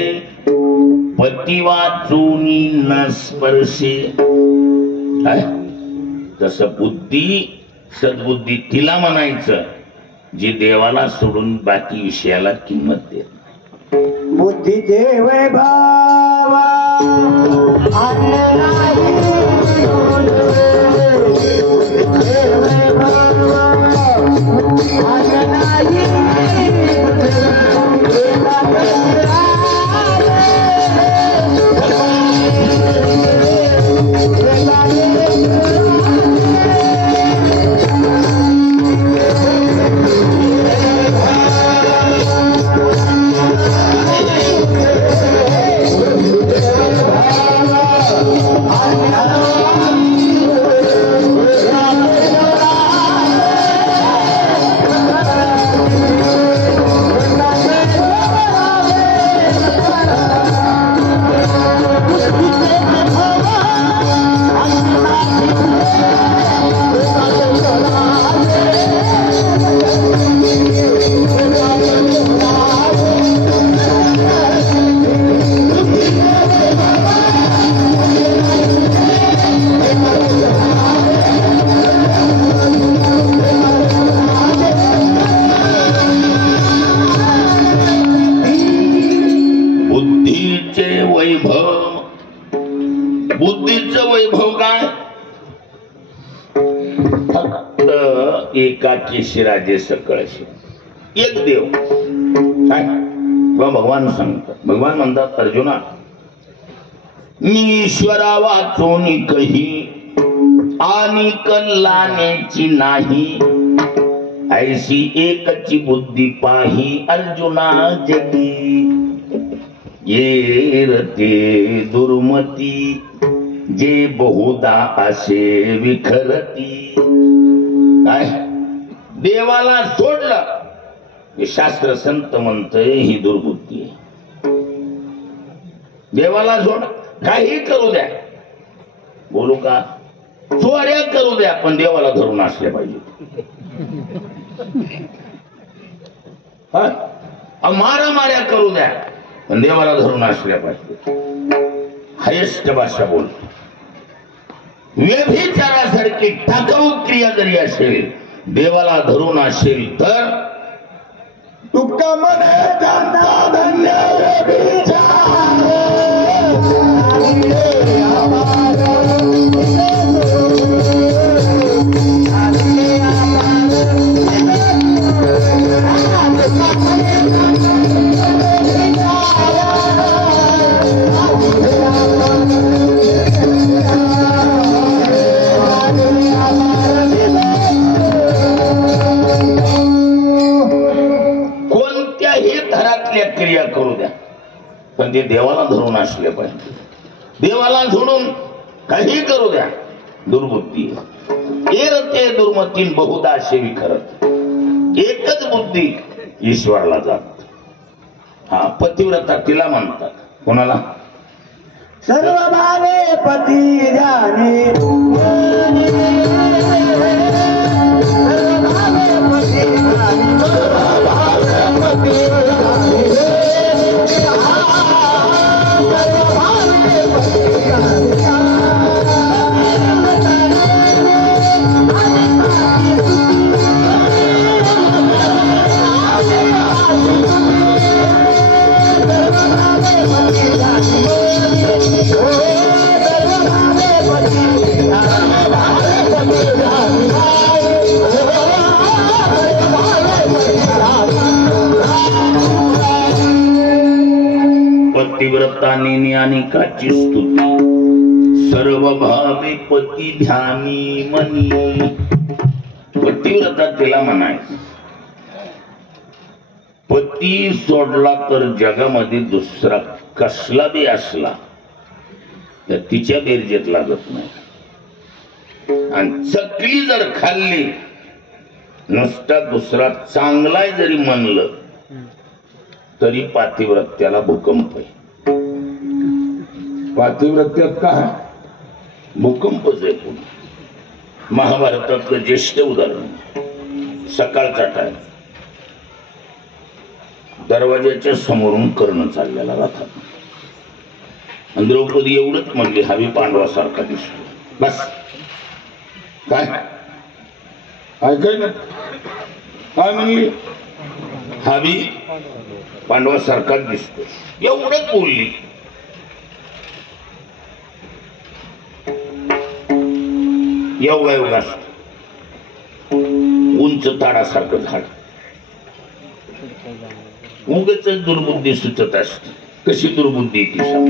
पती वाचूनी न स्पर्शे. तस बुद्धी सद्बुद्धी तिला म्हणायचं जी देवाला सोडून बाकी विषयाला किंमत देत. बुद्धीचे वैभव बुद्धीचं वैभव काय? फक्त एका केशिराजे सकळशी एक देव. काय भगवान सांगतात, भगवान म्हणतात अर्जुना, मी ईश्वरा वाचून कही आणि कल्याणाची नाही, ऐशी एकची बुद्धी पाही अर्जुना जगी. ये रते दुर्मती जे बहुदा असे विखरती. काय देवाला सोडलं हे शास्त्र संत म्हणतंय ही दुर्बुद्धी आहे. देवाला सोड, काही करू द्या, बोलू का, चोऱ्या करू द्या, पण देवाला धरून असले पाहिजे. मारामाऱ्या करू द्या, पण देवाला धरून असल्या पाहिजे. हायेस्ट भाषा बोल. व्यभिचारासारखी टाकाऊ क्रिया जरी असेल, देवाला धरून असेल तर तुका म्हणे त्यांचा धन्य व्यभिचार. क्रिया करू द्या, पण ते देवाला धरून असले पाहिजे. देवाला सोडून काही करू द्या, दुर्बुद्धी. ते दुर्मतीन बहुदा असे विखरत. एकच बुद्धी ईश्वरला जात. हा पतिव्रता तिला म्हणतात. कोणाला? सर्व भावे पती जाणे, पतिव्रताने अनेकाची स्तुती सर्व भावे पती ध्यानी मनी. पतिव्रता तिला म्हणायचं. पती सोडला तर जगामध्ये दुसरा कसला बी असला तर तिच्या बेरजेत लागत नाही. आणि चकली जर खाल्ली नुसता दुसरा चांगला जरी म्हणलं तरी पातिव्रत्याला भूकंप आहे. पातिव्रत्यात काय भूकंपच आहे. महाभारतातलं ज्येष्ठ उदाहरण सकाळचा टाइम दरवाजाच्या समोरून कर्ण चाललेला राहतात. आणि द्रौपदी एवढंच म्हणली हवी पांडवासारखा दिसतो. बस काय ऐकाय ना काय म्हणली हवी पांडवासारखाच दिसतो एवढंच बोलली. एवढा एवढा उंच ताडासारखं झाड उगाच दुर्बुद्धी सुचत असते. कशी दुर्बुद्धी ती सांग.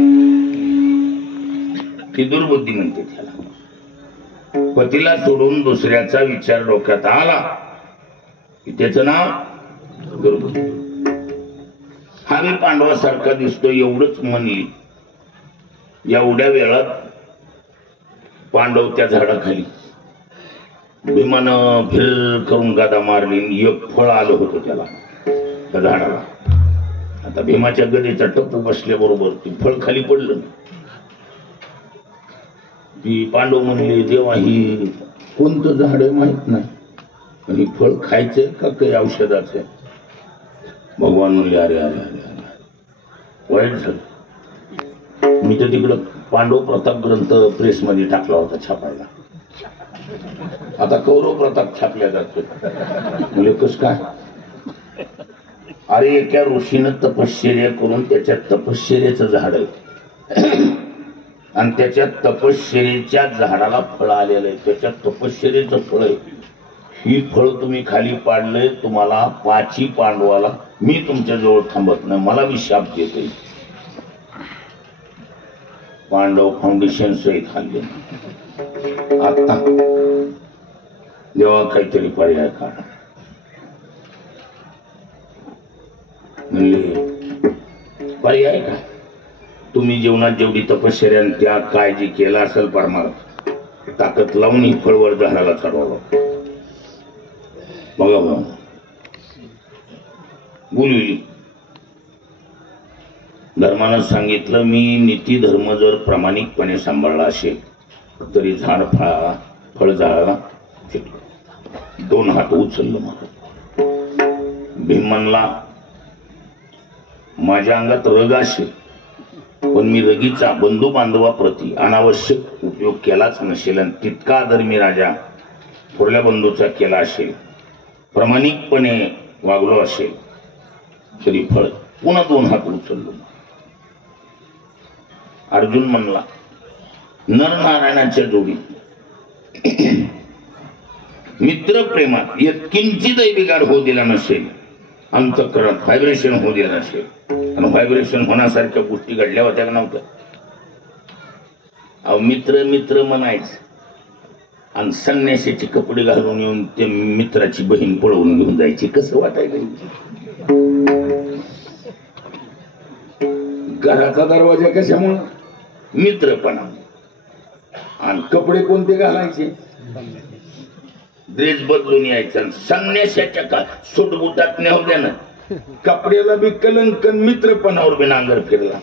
ती दुर्बुद्धी म्हणते त्याला. पतीला सोडून दुसऱ्याचा विचार डोक्यात आला की त्याचं नाव दुर्बुद्धी. हवी पांडवासारखा दिसतो एवढंच म्हणली. एवढ्या वेळात पांडव त्या झाडाखाली भीमानं फिर करून गादा मारली. एक फळ आलं होतं त्याला त्या झाडाला. आता भीमाच्या गदेचा टप्पू बसल्याबरोबर ती फळ खाली पडलं. ती पांडव म्हणले देवा ही कोणतं झाड आहे माहित नाही पण ही फळ खायचंय का काही औषधाचं. भगवान म्हणले अरे अरे अरे अरे वाईट झालं. मी तर तिकडं पांडव प्रताप ग्रंथ प्रेसमध्ये टाकला होता छापायला. आता कौरव प्रताप छापल्या जातो. म्हणजे कस काय अरे एका ऋषीनं तपश्चर्या करून त्याच्या तपश्चर्याचं झाड आहे आणि त्याच्या तपश्चर्याच्या झाडाला फळ आलेलं आहे. त्याच्या तपश्चर्याचं फळ आहे. ही फळ तुम्ही खाली पाडलंय. तुम्हाला पाची पांडवाला मी तुमच्या जवळ थांबत नाही. मला मी शाप देतोय. पांडव फाउंडेशन सहित खाल्ले. आता देवा काहीतरी पर्याय काढा. म्हणले पर्याय काय तुम्ही जीवनात जेवढी तपश्चर्या त्याग काळजी केला असेल परमार्थ ताकद लावून ही फळवर झाडाला चढवावं. बघा बघा बोलविली. धर्मानं सांगितलं मी नीती धर्म जर प्रामाणिकपणे सांभाळला असेल तरी झाड फळ झाडाला फेकलं. 2 हात उचललं. मला भीमनला माझ्या अंगात रग असेल पण मी रगीचा बंधू बांधवाप्रती अनावश्यक उपयोग केलाच नसेल आणि तितका आदर मी राजा थोरल्या बंधूचा केला असेल प्रामाणिकपणे वागलो असेल तरी फळ. पुन्हा 2 हात उचललो. अर्जुन म्हणला नरनारायणाच्या जोडीत मित्र प्रेमात यत्किंचितही बिघाड होऊ दिला नसेल. अंतःकरणात व्हायब्रेशन होऊ दिला नसेल. आणि व्हायब्रेशन होण्यासारख्या गोष्टी घडल्या होत्या का नव्हत्या. अहो मित्र मित्र म्हणायचं आणि संन्यासाचे कपडे घालून येऊन त्या मित्राची बहीण पळवून घेऊन जायची. कसं वाटायला. घराचा दरवाजा कशामुळे मित्रपणा. आणि कपडे कोणते घालायचे ड्रेस बदलून यायचा. संन्यासाच्या का सुटबुटात नेऊ द्या ना. कपड्याला बी कलंकन मित्रपणावर बी नांगर फिरला.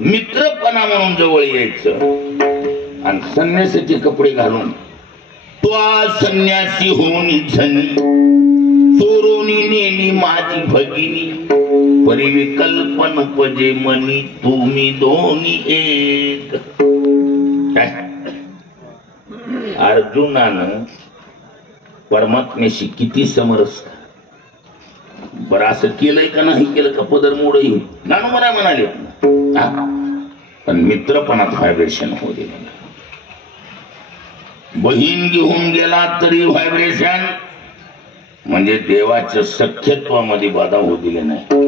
मित्रपणा म्हणून जवळ यायचं आणि संन्यासाचे कपडे घालून तो संन्यासी होऊन झनी चोरोनी नेली माझी भगिनी परिविकल्पन उपजे मनी तुम्ही दोन्ही एक. अर्जुनानं परमात्म्याशी किती समरस बरं असं केलंय का नाही केलं का पदर मोडही नानू मला म्हणाले पण मित्रपणात व्हायब्रेशन होऊ दे. बहीण घेऊन गेला तरी व्हायब्रेशन म्हणजे देवाच्या सख्यत्वामध्ये बाधा होऊ दिले नाही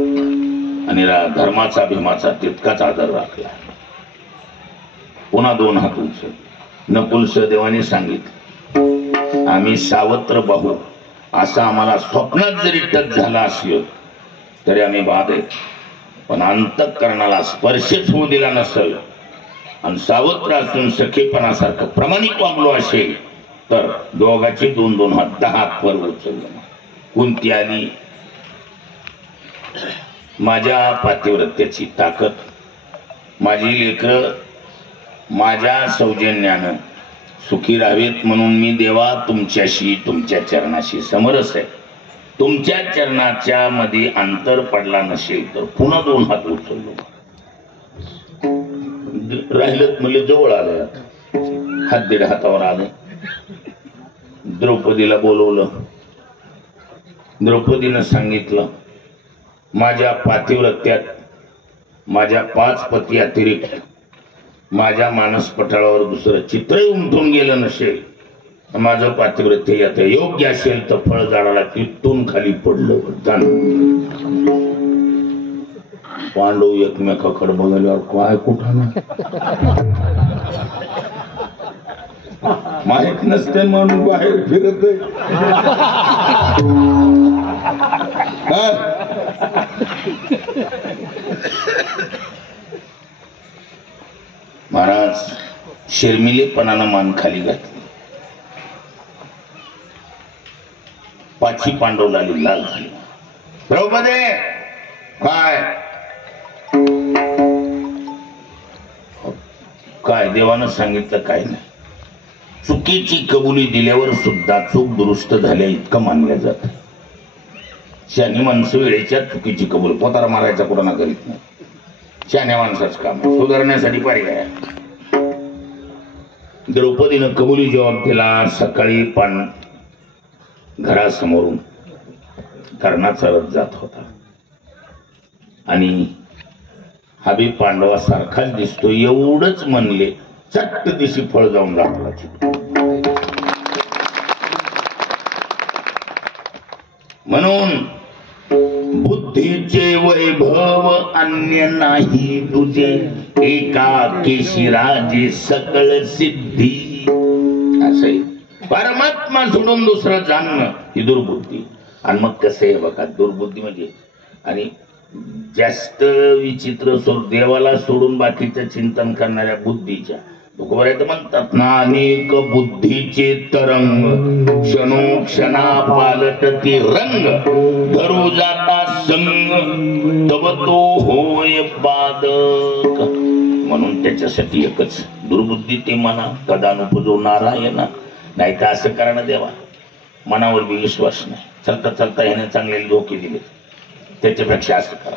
आणि धर्माचा भीमाचा तितकाच आदर राखला. पुन्हा 2 हात उंच. नकुल सहदेवाने सांगितलं आम्ही सावत्र बाहू असं आम्हाला स्वप्नात जरी टच झाला असलो तरी आम्ही बाद आहे, पण अंतःकरणाला स्पर्शच होऊ दिला नसेल आणि सावत्र असून सखेपणासारखं प्रामाणिक वागलो असेल तर दोघाची 2-2 हात 10 हात वर उचललं. कुंती आली. माझ्या पातिव्रत्याची ताकद, माझी लेकरं माझ्या सौजन्यानं सुखी राहावेत म्हणून मी देवा तुमच्याशी तुमच्या चरणाशी समरस आहे. तुमच्या चरणाच्या मध्ये अंतर पडला नसेल तर पुन्हा 2 हात उचललो. राहिलं म्हणजे जवळ आले, हात 1.5 हातावर आले. द्रौपदीला बोलवलं. द्रौपदीनं सांगितलं माझ्या पातिव्रत्यात माझ्या 5 पती अतिरिक्त माझ्या मानसपटाळावर दुसरं चित्रही उमटून गेलं नसेल, माझं पातिव्रत्य यात योग्य असेल तर फळ झाडाला तिथून खाली पडलं. पांडव एकमेकाकडे बघायल्यावर काय कुठं ना माहित नसते म्हणून बाहेर फिरत महाराज शर्मिलेपणानं मान खाली घातली. 5 पांडव लाली लाल झाली. द्रौपदी काय काय देवानं सांगितलं काय नाही. चुकीची कबुली दिल्यावर सुद्धा चूक दुरुस्त झाल्या इतकं मानलं जात. शहाणी माणसं वेळेच्या चुकीची कबूल पोतारा मारायचा कुठं ना करीत नाही. शहाण्या माणसाच काम सुधारण्यासाठी पर्याय. द्रौपदीनं कबुली जबाब दिला. सकाळी घरासमोरून कर्णा चालत जात होता आणि हाबी पांडवासारखाच दिसतो एवढंच म्हणले चट्ट दिशी फळ जाऊन लागला. म्हणून बुद्धीचे वैभव अन्य नाही तुझे, एकाकेशी राजे सकळ सिद्धी. असं परमात्मा सोडून दुसरं जाणणं ही दुर्बुद्धी. आणि मग कसं आहे बघा, दुर्बुद्धी म्हणजे आणि जास्त विचित्र देवाला सोडून बाकीचं चिंतन करणाऱ्या बुद्धीच्या तुकोबरायत म्हणतात ना, अनेक बुद्धीचे तरंग क्षणोक्षणा पालटती रंग, धरू जाता संग तब तो होय बाधक. म्हणून त्याच्यासाठी एकच दुर्बुद्धी ते मना कदानुपजो नारायणा. नाही तर असं करणं देवा मनावर बी विश्वास नाही. चलता चलता ह्याने चांगले धोके दिले, त्याच्यापेक्षा असं करा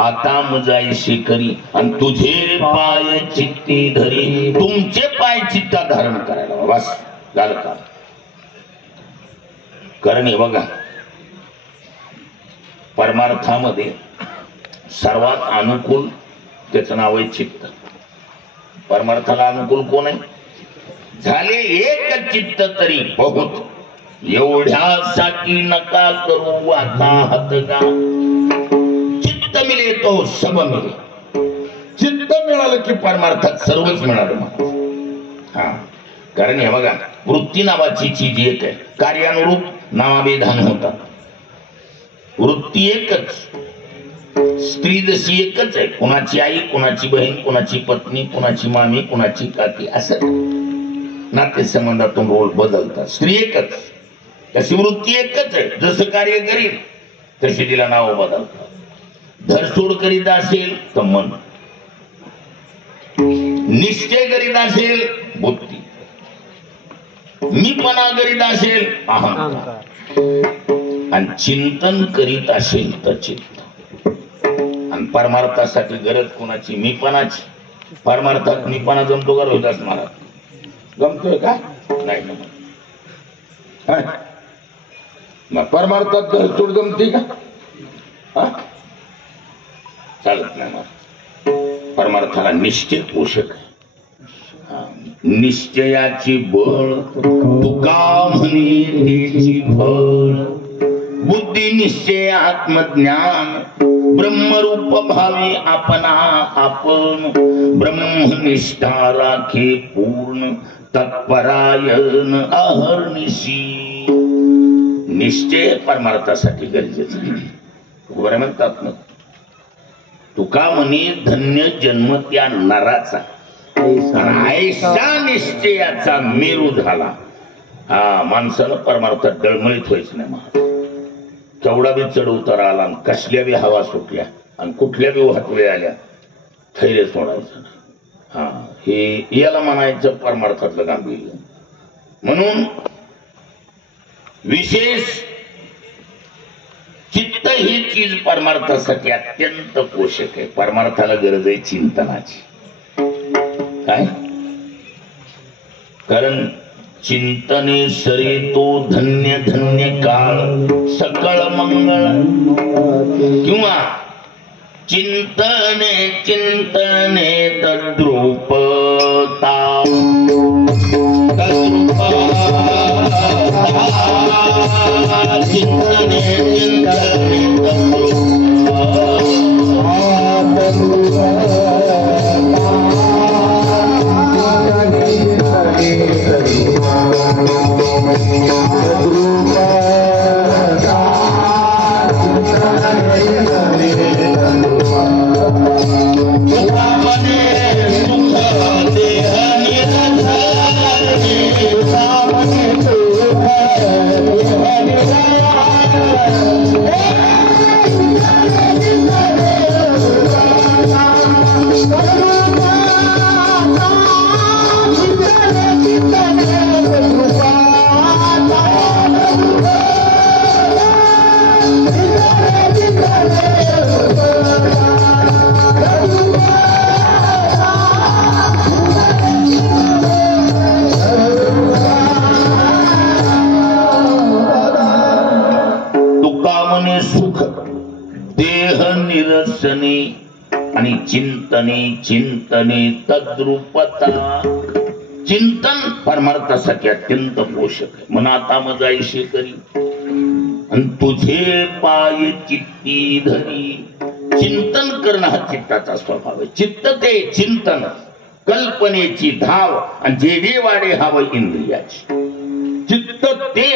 आता मजाईशी करी आणि तुझे पाय चित्ती धरी. तुमचे पाय चित्ता धारण करायला बस झालं का. कारण हे बघा परमार्थामध्ये सर्वात अनुकूल त्याचं नाव आहे चित्त. परमार्थाला अनुकूल कोण आहे? झाले एक चित्त तरी बहुत, एवढ्यासाठी नका करू आता हातगा. चित्त मिळे तो सब मिळे. चित्त मिळालं की परमार्थात सर्वच मिळालं. हा कारण हे बघा वृत्ती नावाची चीज एक आहे, कार्यानुरूप नामाभिधान होतात. वृत्ती एकच, स्त्री जशी एकच आहे, कुणाची आई, कुणाची बहीण, कुणाची पत्नी, कुणाची मामी, कुणाची काकी, असं नाते संबंधातून रोल बदलतात. स्त्री एकच, तशी वृत्ती एकच आहे. जसं कार्य करील तशी तिला नाव बदलतात. धरसोड करीत असेल तर मन, निश्चय करीत असेल बुद्धी, मीपणा करीत असेल अहंकार, आणि चिंतन करीत असेल तर चित्त. आणि परमार्थासाठी गरज कोणाची? मीपणाची. परमार्थात मीपणा जमतो का रोहिदास महाराज? जमतोय का? नाही. मग परमार्थात घरचोड जमते का? हा? चालत नाही. मग परमार्थाला निश्चय पोषक आहे. निश्चयाची बळ तुका म्हणे तेची फळ. बुद्धी निश्चय आत्मज्ञान ब्रह्मरूप भावी आपणा आपण. ब्रह्मनिष्ठा राखे पूर्ण तत्परायण अहर्निशी. निश्चय परमार्थासाठी गरजेचं आहे. बरं म्हणतात ना, तुका म्हणे धन्य जन्म त्या नराचा, ऐसा निश्चयाचा मेरू झाला. हा, माणसानं परमार्थात डळमळीत व्हायचं नाही. महाराज केवढा बी चढ उतार आला आणि कसल्या बी हवा सुटल्या आणि कुठल्या बी वाहतवे आल्या, थैर्य सोडायचं नाही. हा, हे याला म्हणायचं परमार्थातलं गांभीर्य. म्हणून विशेष चित्त ही चीज परमार्थासाठी अत्यंत पोषक आहे. परमार्थाला गरज आहे चिंतनाची. काय? कारण चिंतने सरे तो धन्य धन्य काळ सकळ मंगळ. किंवा चिंतने चिंतने तद्रूपता. चिंतने चिंतने आणि चिंतने चिंतने तद्रूपता. चिंतन परमार्थासाठी अत्यंत पोषक आहे. म्हणून आता मजाईशी करी आणि तुझे पाय चित्ती धरी. चिंतन करणं हा चित्ताचा स्वभाव आहे. चित्त ते चिंतन, कल्पनेची धाव आणि जे जे वाडे हवं इंद्रियाची. चित्त ते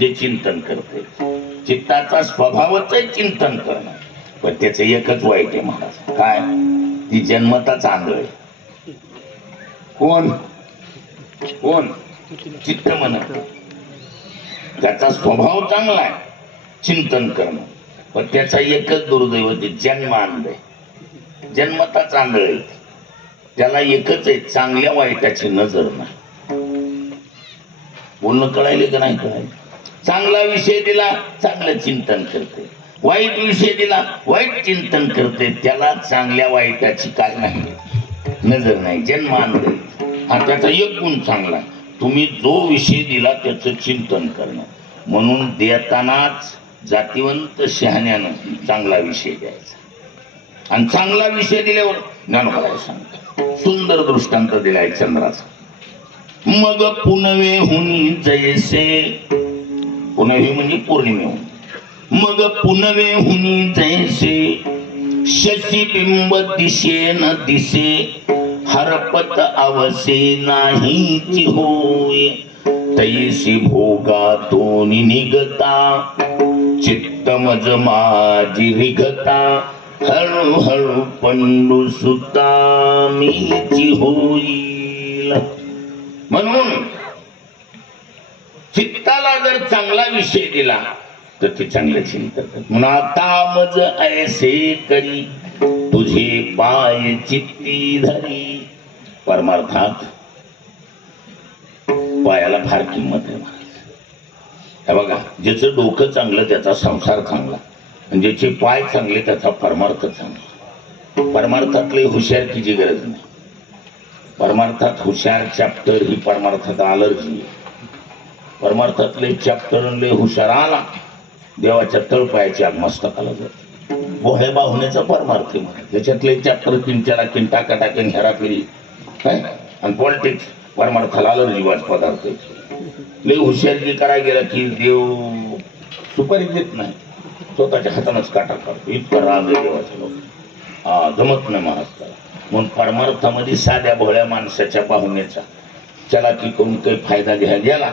जे चिंतन करते. चित्ताचा स्वभावच आहे चिंतन करणं. पण त्याचं एकच वाईट आहे महाराज. काय? ती जन्मताच आंधळ आहे. कोण कोण? चित्त म्हणत. त्याचा स्वभाव चांगला आहे चिंतन करणं, पण त्याचा एकच दुर्दैव ते जन्म आंधळ आहे. जन्मताच आंधळ आहे. त्याला एकच आहे, चांगल्या वाईटाची नजर नाही. बोलणं कळायले का नाही कळायले? चांगला विषय दिला चांगलं चिंतन करते, वाईट विषय दिला वाईट चिंतन करते. त्याला चांगल्या वाईटाची काय नाही, नजर नाही. जन्म आंधळ. हा त्याचा एक गुण चांगला. तुम्ही जो विषय दिला त्याचं चिंतन करणं. म्हणून देतानाच जातीवंत शहाण्यानं चांगला विषय द्यायचा. आणि चांगला विषय दिल्यावर ज्ञानोबा सांगतो. सुंदर दृष्टांत दिलाय चंद्राचा. मग पुनवे हुनी जैसे. पुनवे म्हणजे पौर्णिमेहून. मग पुनवे हुनी जैसे शशिबिंब दिशे न दिसे. हरपत अवसे नाहीची होय. तैसी भोगा दोनी निगता. चित्त मज माझी रिगता. हळूहळू पंडू सुता मीची होईल. म्हणून चित्ताला जर चांगला विषय दिला तर ते चांगले चिंतन करतात. म्हणून आता मज ऐसे करी तुझे पाय चित्ती धरी. परमार्थात पायाला फार किंमत आहे महाराज. हे बघा, ज्याचं डोकं चांगलं त्याचा संसार चांगला, आणि ज्याचे पाय चांगले त्याचा परमार्थ चांगला. परमार्थातले हुशारकीची गरज नाही. परमार्थात हुशार चॅप्टर ही परमार्थात अलर्जी आहे. परमार्थातले चॅप्टर हुशार आला देवाच्या तळपायाची आग मस्तकाला जाते. भोळ्या बाहुण्याचा परमार्थ म्हणा, त्याच्यातले चॅप्टर किंचाला किंटा टाकेन हेराफेरी काय आणि पॉलिटिक्स परमार्थाला अलर्जीवाज पदार्थ. लय हुशारी करायला गेला की देव सुपारी देत नाही, स्वतःच्या हातानच काटा काढतो. इतका राग आहे देवाच्या लोक, जमत नाही महाराष्ट्राला. म्हणून परमार्थामध्ये साध्या भोळ्या माणसाच्या पाहुण्याचा चला की कोण काही फायदा घ्यायला गेला,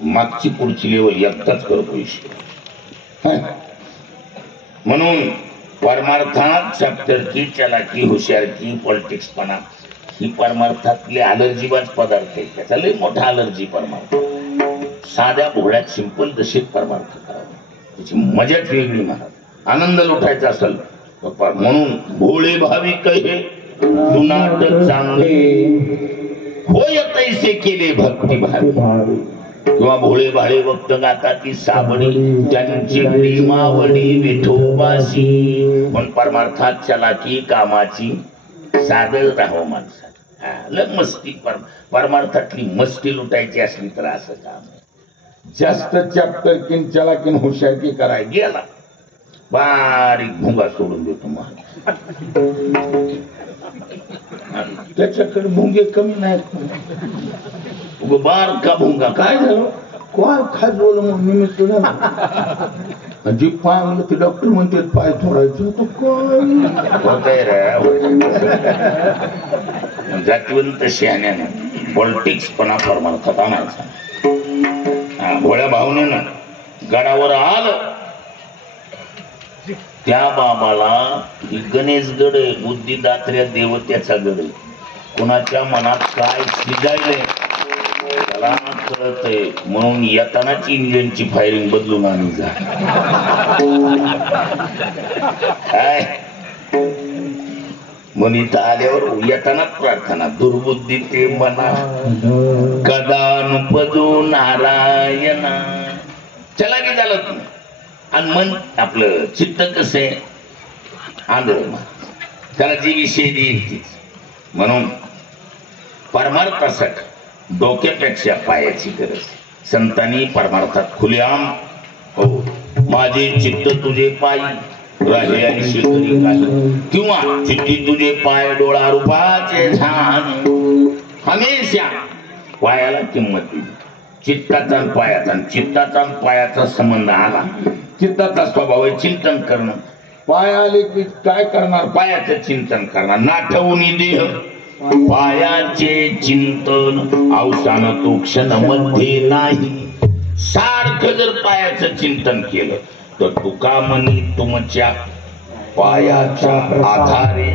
मागची पुढची लेवल एकदाच करतो ईश्वर. म्हणून परमार्थात चॅप्टर की चला की हुशार की पॉलिटिक्सपणा ही परमार्थातले अलर्जीबाज पदार्थ आहे. त्याचा लय मोठा अलर्जी परमार्थ. साध्या भोळ्यात सिंपल दशेत परमार्थ करावा, त्याची मजाच वेगळी महाराज. आनंद लुटायचा असेल म्हणून भोळे भाविक हे सुनाट चांगले होय तैसे केले भक्ती भावी. किंवा भोळे भाळे भक्त गाता ती साबडी त्यांची प्रेमावडी विठोबाशी. पण परमार्थात चलाकी कामाची सादर राहावं माणसात. लग मस्ती परमार्थातली मस्ती लुटायची असली तर असं काम आहे. जास्त चॅप्टर किन चला किन हुशारकी कराय गेला बारीक भुंगा सोडून देतो महाराज. त्याच्याकडे भुंगे कमी नाहीत. बारका भुंगा काय झालं काय खाजवलं मग निमित्त झालं जी पाय म्हणलं ते डॉक्टर म्हणते पाय थोडायचं काय जातीवंत शहाण्यानं पॉलिटिक्सपणा परमार्थात आणायचा. भोळ्या भावनेनं गडावर आलं. त्या बाबाला ही गणेशगड आहे, बुद्धिदात्र्या देवत्याचा गड आहे. कुणाच्या मनात काय शिजायलंय त्याला कळत आहे. म्हणून येतानाच इंजिनची फायरिंग बदलून आणि जा काय म्हणून इथं आल्यावर येतानाच प्रार्थना दुर्बुद्धी ते मना कदानुपदो नारायणा. चला की झालं. आणि मन आपलं चित्त कसं आहे आंधळ, त्याला जी विषय देईल तीच. म्हणून परमार्थासाठी डोक्यापेक्षा पायाची गरज. संतांनी परमार्थात खुलेआम हो माझे चित्त तुझे पायी राहे आणि शेतरी काही किंवा चित्ती तुझे पाय डोळा रूपाचे छान. हमेशा पायाला किंमत दिली. चित्ताचा आणि पायाचा, चित्ताचा आणि पायाचा संबंध आला. चित्ताचा स्वभाव आहे चिंतन करणं. पाय आले की काय करणार, पायाचं चिंतन करणार. नाठवून देह पायाचे चिंतन अवसान तो क्षण मध्ये नाही. सारखं जर पायाचं चिंतन केलं तर तुका म्हणी तुमच्या पायाच्या आधारे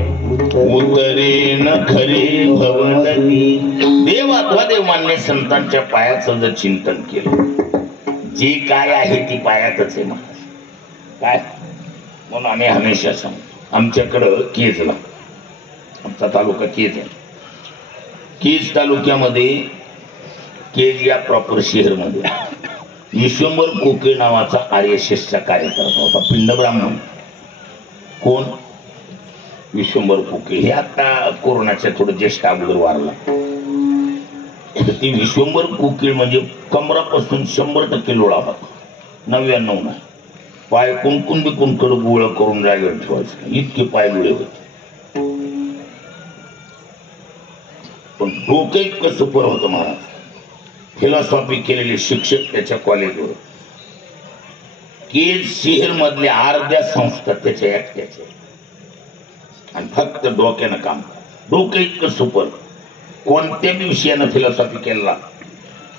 उतरेन खरे भवनदी. देव अथवा देवमान्य संतांच्या पायाचं जर चिंतन केलं, जे काय आहे ती पायातच आहे महाराज. काय म्हणून आम्ही हमेशा सांगतो. आमच्याकडं केजला, आमचा तालुका केज आहे. केज तालुक्यामध्ये केज या प्रॉपर शहरमध्ये विश्वंभर कोके नावाचा RSSचा कार्यकर्ता होता. पिंड ब्राह्मण. कोण? विश्वंभर कोके. हे आता कोरोनाच्या थोडं ज्येष्ठ अगोदर वारला. ती विश्वंभर कोके म्हणजे कमरापासून 100% लोळा होता. 99 नाही. पाय कुंकून बिकून कडक गोळा करून जागेवर ठेवायचं, इतके पाय लोळे होते. पण डोकं इतकं सुपर होतं महाराज. फिलॉसॉफी केलेले शिक्षक त्याच्या कॉलेजवर. केज शहर मधल्या अर्ध्या संस्था त्याच्या एकट्याच्या आणि फक्त डोक्यानं काम. डोकं इतकं सुपर. कोणत्या विषयानं फिलॉसॉफी केला,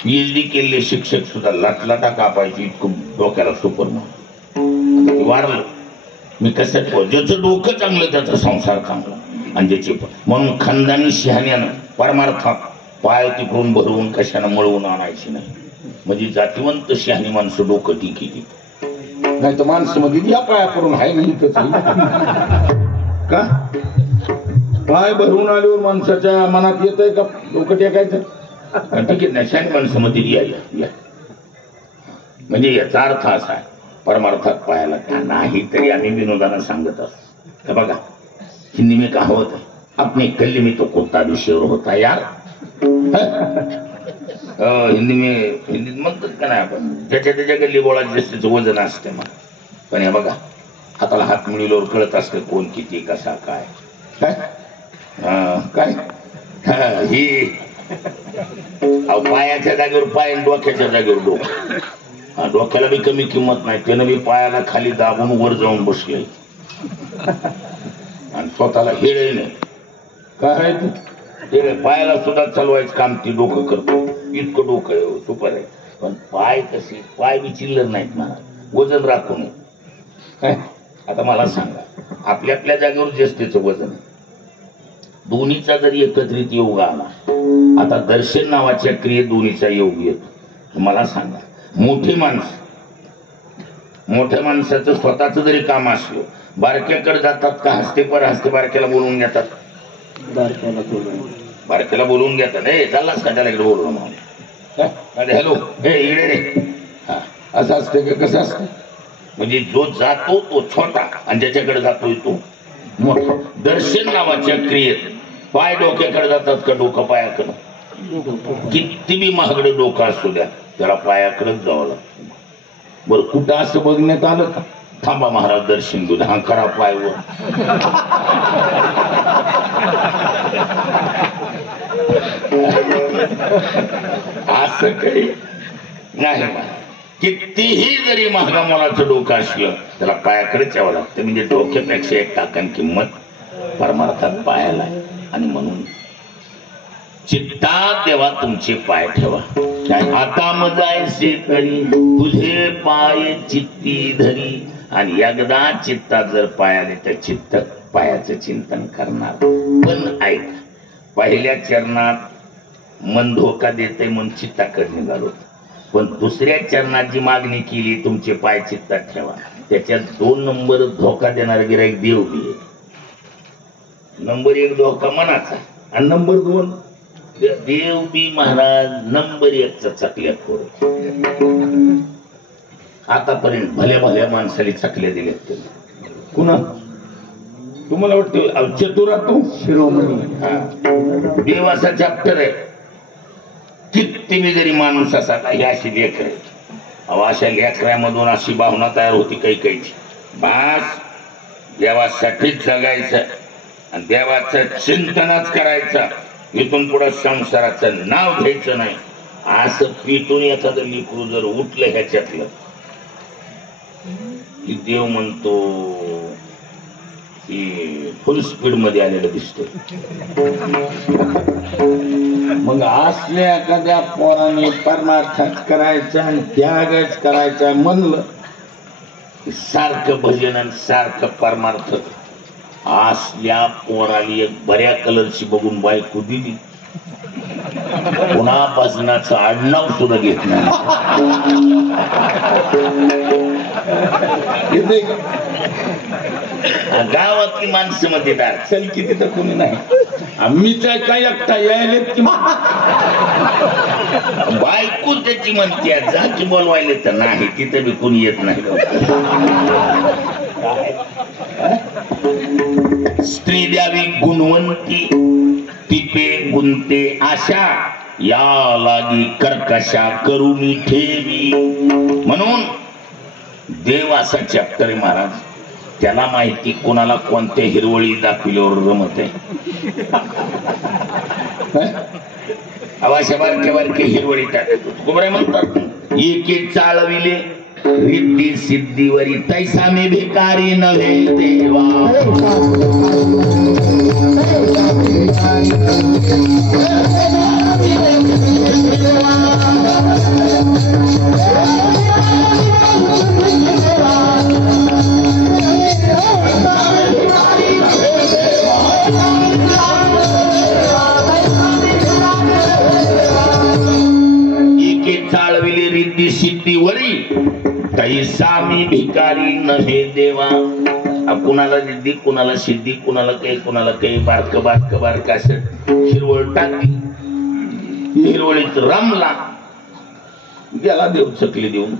PhD केलेले शिक्षक सुद्धा लाटलाटा कापायचे इतकं डोक्याला सुपर म्हणून. वारलं. मी कसं ज्याचं डोकं चांगलं त्याचा संसार चांगला आणि ज्याचे म्हणून खानदानी शहाण्यानं परमार्थात पाय तिकडून भरवून कशानं मळवून आणायची नाही. म्हणजे जातीवंत शहाणी माणसं डोकं ती केली. नाही तर माणसं मध्ये या पाया करून आहे नाही का पाय भरवून आल्यावर माणसाच्या मनात येत आहे का डोकं टेकायचं. ठीक आहे ना, शहाणी माणसं मध्ये या म्हणजे याचा अर्थ असा आहे परमार्थात पायाला का नाही. तरी आम्ही विनोदानं सांगत असतो. हे बघा हिंदी में कहावत है अपने गले में तो कुत्ता भी शेर होता यार. हिंदी में हिंदीत म्हणतात का नाही आपण ज्याच्या त्याच्या गल्ली बोळात जास्तीचं वजन असते मग. पण हे बघा हाताला हात मिळवल्यावर कळत असतं कोण किती कसा काय काय काय ही पायाच्या जागेवर पाय आणि डोक्याच्या जागेवर डोकं. डोक्याला बी कमी किंमत नाही त्यानं बी पायाला खाली दाबून वर जाऊन बसले आणि स्वतःला हेळे नाही काय ते पायाला सुद्धा चालवायचं काम ती डोकं करतो. इतकं डोकं आहे सुपर आहे. पण पाय कसे पाय बी चिल्लर नाहीत म्हणा वजन राखू नये. आता मला सांगा आपल्या आपल्या जागेवर जास्तीचं वजन आहे. दोन्हीचा जरी एकत्रित योग आला आता दर्शन नावाच्या क्रियेत दोन्हीचा योग येतो. मला सांगा मोठ्या माणसाचं स्वतःच जरी काम असलं बारक्याकडे जातात का हस्ते बारक्याला बोलवून घेतात. बारक्याला बोलवून घेतात. हे चाललास का त्याला इकडे बोलवून हॅलो हे इकडे रे. हा असं असतं का कसं असतं म्हणजे जो जातो तो छोटा आणि ज्याच्याकडे जातोय तो मोठा. दर्शन नावाच्या क्रियेत पाय डोक्याकडे जातात का डोकं पायाकडं. किती बी महागडं डोकं असू द्या त्याला पायाकडेच जावं लागतं. बरं कुठं असं बघण्यात आलं का थांबा महाराज दर्शन घेऊ हा करा पायवर. असं काही नाही. कितीही जरी महागा मोलाचं डोकं असलं त्याला पायाकडेच यावं लागतं. म्हणजे डोक्यापेक्षा एक टाकन किंमत परमार्थात पायाला आहे. आणि म्हणून चित्तात देवा तुमचे पाय ठेवा. आता मजायसे करी तुझे पाय चित्ती धरी. आणि एकदा चित्तात जर पाय आले तर चित्त पायाचं चिंतन करणार. पण ऐक पहिल्या चरणात मन धोका देते म्हणून चित्ताकडे निघालो. पण दुसऱ्या चरणात जी मागणी केली तुमचे पाय चित्तात ठेवा त्याच्यात 2 नंबर धोका देणारा गिराईक देव बी आहे. नंबर 1 धोका मनाचा आणि नंबर 2 देव बी महाराज नंबर 1चा चकल्या करू. आतापर्यंत भल्या माणसाला चकल्या दिल्यात कुणा तुम्हाला वाटतं चतुरा तो शिरोमणी देवाचा चॅप्टर आहे. किती बी जरी माणूस असा ही अशी लेकर आहे अशा लेकरामधून अशी भावना तयार होती काही बास देवासाठीच जगायचं आणि देवाचं चिंतनच करायचं. इथून पुढे संसाराचं नाव घ्यायचं नाही. असं पिटून एखादं लिकरू जर उठलं ह्याच्यातलं की देव म्हणतो की फुल स्पीड मध्ये आलेलं दिसतोय. मग असल्या एखाद्या पोराने परमार्थात करायचा आणि त्यागच करायचा म्हणलं सारखं भजन आणि सारखं परमार्थ. असल्या पोराली एक बऱ्या कलरची बघून बायको दिली पुन्हा भजनाचं आडनाव सुद्धा घेत नाही. गावातली माणसं मध्ये दार चल किती तर कोणी नाही. आम्हीच काय एकटा यायले की बायको त्याची म्हणते जा की बोलवायले तर नाही तिथे बी कोणी येत नाही. स्त्री द्यावी गुणवंती तिपे गुंते आशा या लागी कर्कशा करू मी ठेवी. म्हणून देव असा चॅप्टर आहे महाराज. त्याला माहिती कोणाला कोणत्या हिरवळी दाखविल्यावर रमत आहे. अशा बारके हिरवळी टाकतो म्हणतात एके चाळविले रिद्धी सिद्धीवरी तैसा मी भिकारी नव्हे देवा. एके चाळविले रिद्धी सिद्धीवरी तैसा मी भिकारी नव्हे देवा. कुणाला रिद्धी कुणाला सिद्धी कुणाला काही बारक असं हिरवळ टाकली हिरवळीत रमला त्याला देव चकली देऊन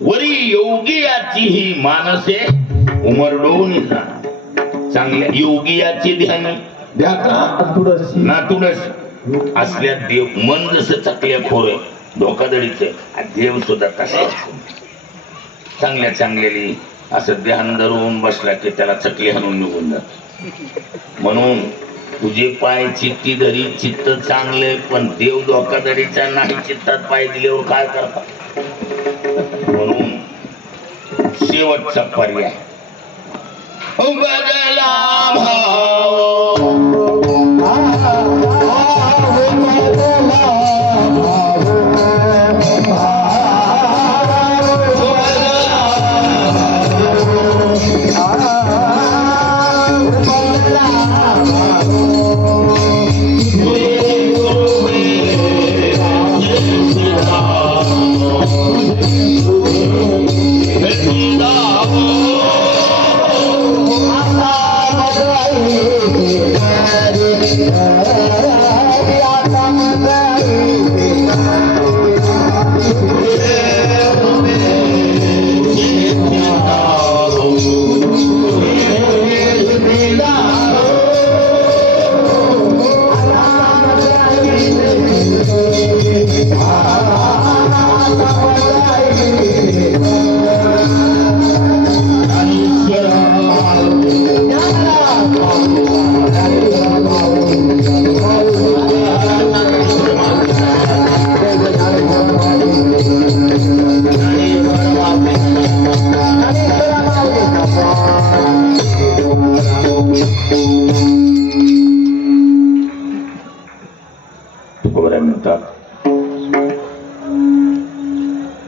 वरी योगियाची ही मानसे उमरडून चांगल्या योगियाची ध्यान नातुडस असल्या देव मन जसं चकल्या खोर धोकादडीचं देव सुद्धा तसा चांगल्या चांगलेली असं ध्यान धरून बसला की त्याला चकली हाणून निघून जात. म्हणून तुझे पाय चित्ती धरी चित्त चांगले पण देव धोकादडीचा नाही चित्तात पाय दिल्यावर काय करतात. म्हणून शेवटचा पर्याय बदला भाव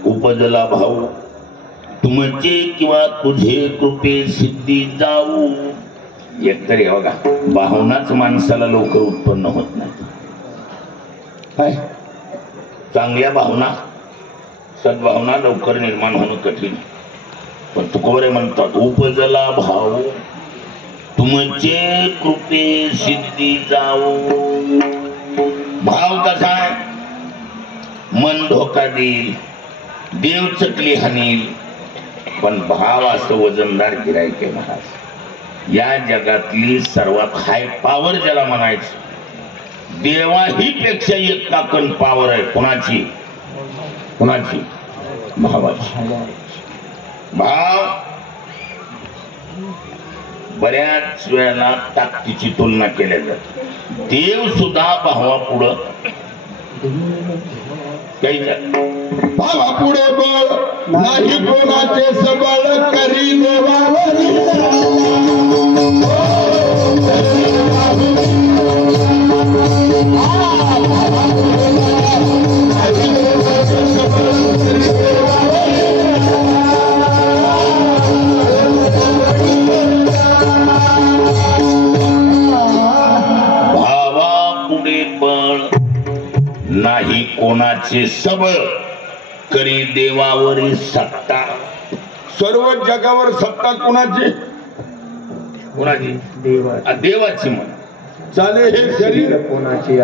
उपजला भाऊ तुमचे किंवा तुझे कृपे सिद्धी जाऊ. एकतर हे बघा भावनाच माणसाला लवकर उत्पन्न होत नाही. काय चांगल्या भावना सद्भावना लवकर निर्माण होणं कठीण. पण तुकोबरे म्हणतात उपजला भाऊ तुमचे कृपे सिद्धी जाऊ. भाव कसा आहे मन धोका देईल देव चकली हानील पण भाव असं वजनदार गिराईक आहे महाराज. या जगातली सर्वात हाय पॉवर ज्याला म्हणायचं देवाही पेक्षा एक टाकन पॉवर आहे. कोणाची कोणाची भावाची. भाव बऱ्याच वेळेला ताकदीची तुलना केल्या जाते. देव सुद्धा भावा पुढं काही भावा पुढे बळ नाही कोणाचे सबळ करी देवावरी भावा पुढे बळ नाही कोणाचे सबळ करी देवावरी सत्ता. सर्व जगावर सत्ता कुणाची कोणाची देवाची म्हण. चाले हे शरीर कोणाची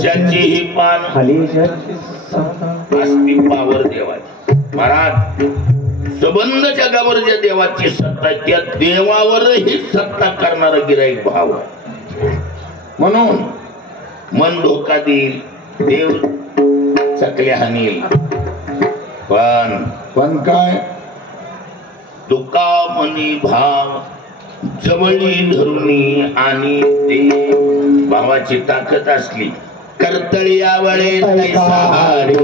ज्याची ही पान खाली असती पावर देवाची. महाराज सबंध जगावर ज्या देवाची सत्ता त्या देवावरही सत्ता करणारा गिराईक भाव. म्हणून मन धोका देईल देव चकल्या हानील पण काय दुका मनी भाव जवळी धरुणी आणि देव. भावाची ताकद असली करतळी आवळे तैसारे.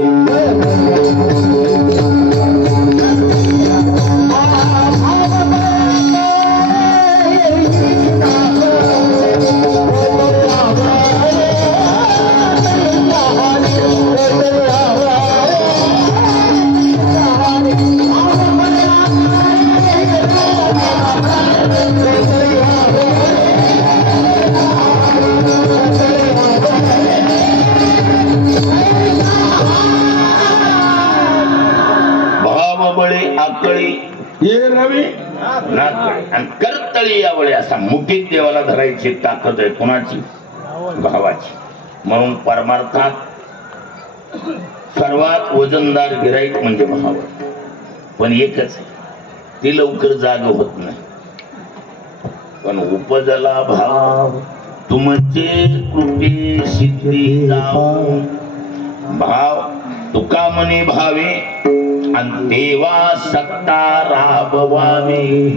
ये रवी आणि करतळी यावळे असा मुठीत देवाला धरायची ताकद आहे. कोणाची भावाची. म्हणून परमार्थात सर्वात वजनदार गिराईक म्हणजे भाव. पण एकच आहे ते लवकर जाग होत नाही. पण उपजला भाव तुमचे कृपे सिद्धी जाऊ भाव तुका मने भावे आणि देवा सत्ता राबवावे.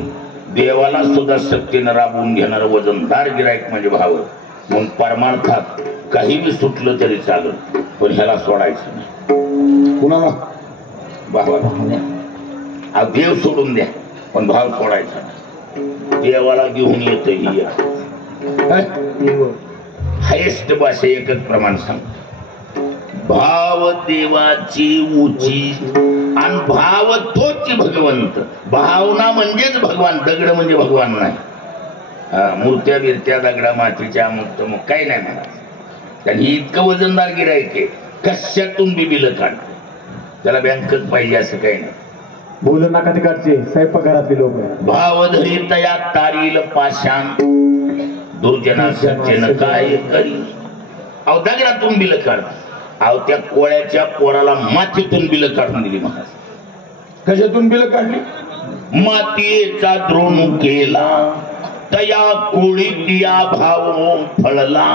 देवाला सुद्धा शक्तीनं राबवून घेणार वजनदार गिराईक म्हणजे भाव. म्हणून परमार्थात काही बी सुटलं तरी चालत पण ह्याला सोडायचं नाही. कुणाला? भावाला. देव सोडून द्या पण भाव सोडायचा नाही. देवाला घेऊन येत ही हायेस्ट भाषा एकच प्रमाण सांग. भाव देवाची उची आणि भाव तोच भगवंत. भावना म्हणजेच भगवान. दगड म्हणजे भगवान नाही. मूर्त्या बिरत्या दगडा मातीच्या मुक्त मग काही नाही म्हणा. कारण ही इतकं वजनदार गिराईक आहे कशातून बी बिल काढतो. त्याला बँकच पाहिजे असं काही नाही. बोलू नका तिकडचे स्वयंपाकघरातले लोक. भाव धरी तया तारील पाषाण दुर्जना सज्जन काय करी. अहो दगडातून बिल काढ. अहो त्या कोळ्याच्या पोराला मातीतून बिल काढून दिली महाराज. कशातून बिल काढली? मातीचा द्रोण केला तया कोळीतिया भाव फळला.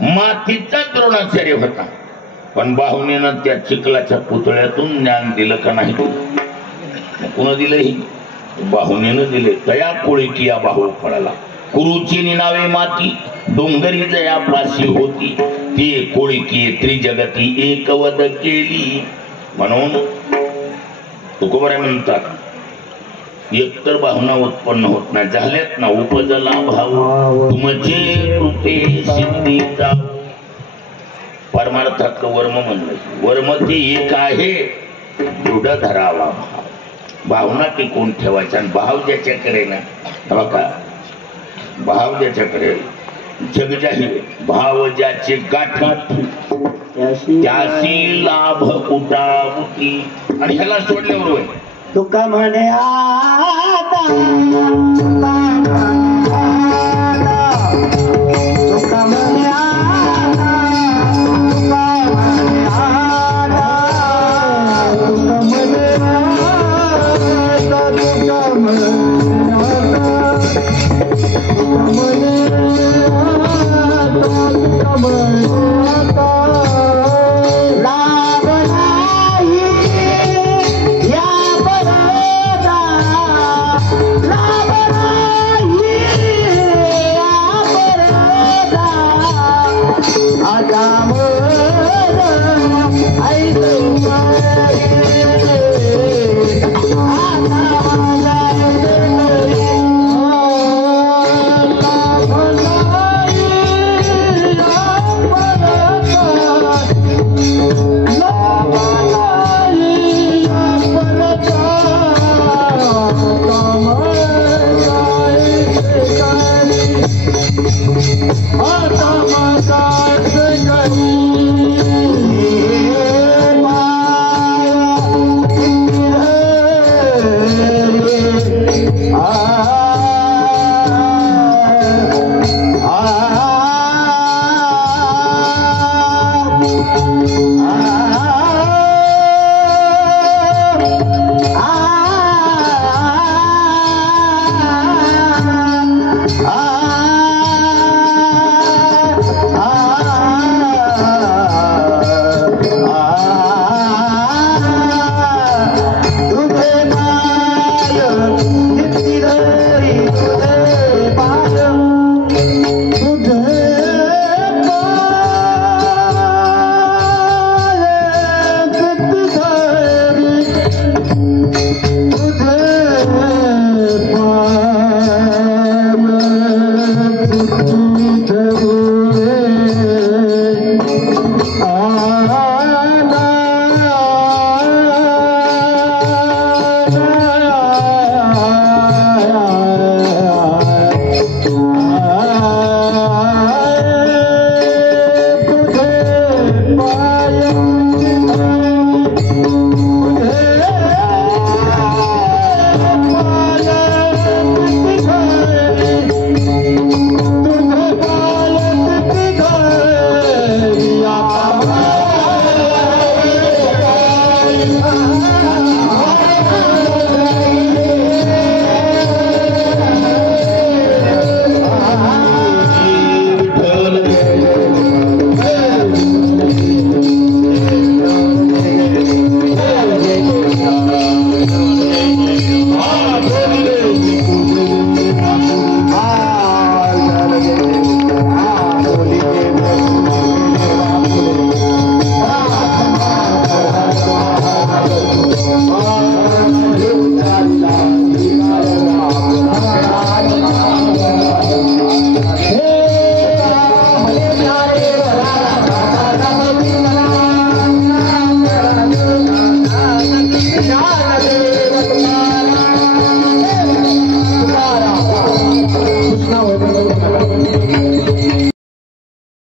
मातीचा द्रोणाचार्य होता पण बाहुनीनं त्या चिखलाच्या पुतळ्यातून ज्ञान दिलं का नाही? पुन्हा दिलं ही बाहुनीनं दिले. तया कोळीतिया भाव फळला. कुरुची निनावे माती डोंगरी जयापाशी होती ती कोळीकी त्रिजगती एकवद केली. म्हणून तुकोबरे म्हणतात एकतर भावना उत्पन्न होत नाही. झाल्यात ना उपजला भाव तुमचे कृपे सिद्धी जाऊ. परमार्थात वर्म म्हणलं. वर्म ते एक आहे दृढ धरावा भाव. भावना टिकून ठेवायच्या. आणि भाव ज्याच्याकडे ना बघा भाव ज्याच्याकडे जग जाहीर. भाव ज्याचे गाठी त्याशी लाभ उठावती. आणि ह्याला सोडल्यावर होय तुका म्हणे आता तुका म्हणे लाभ रे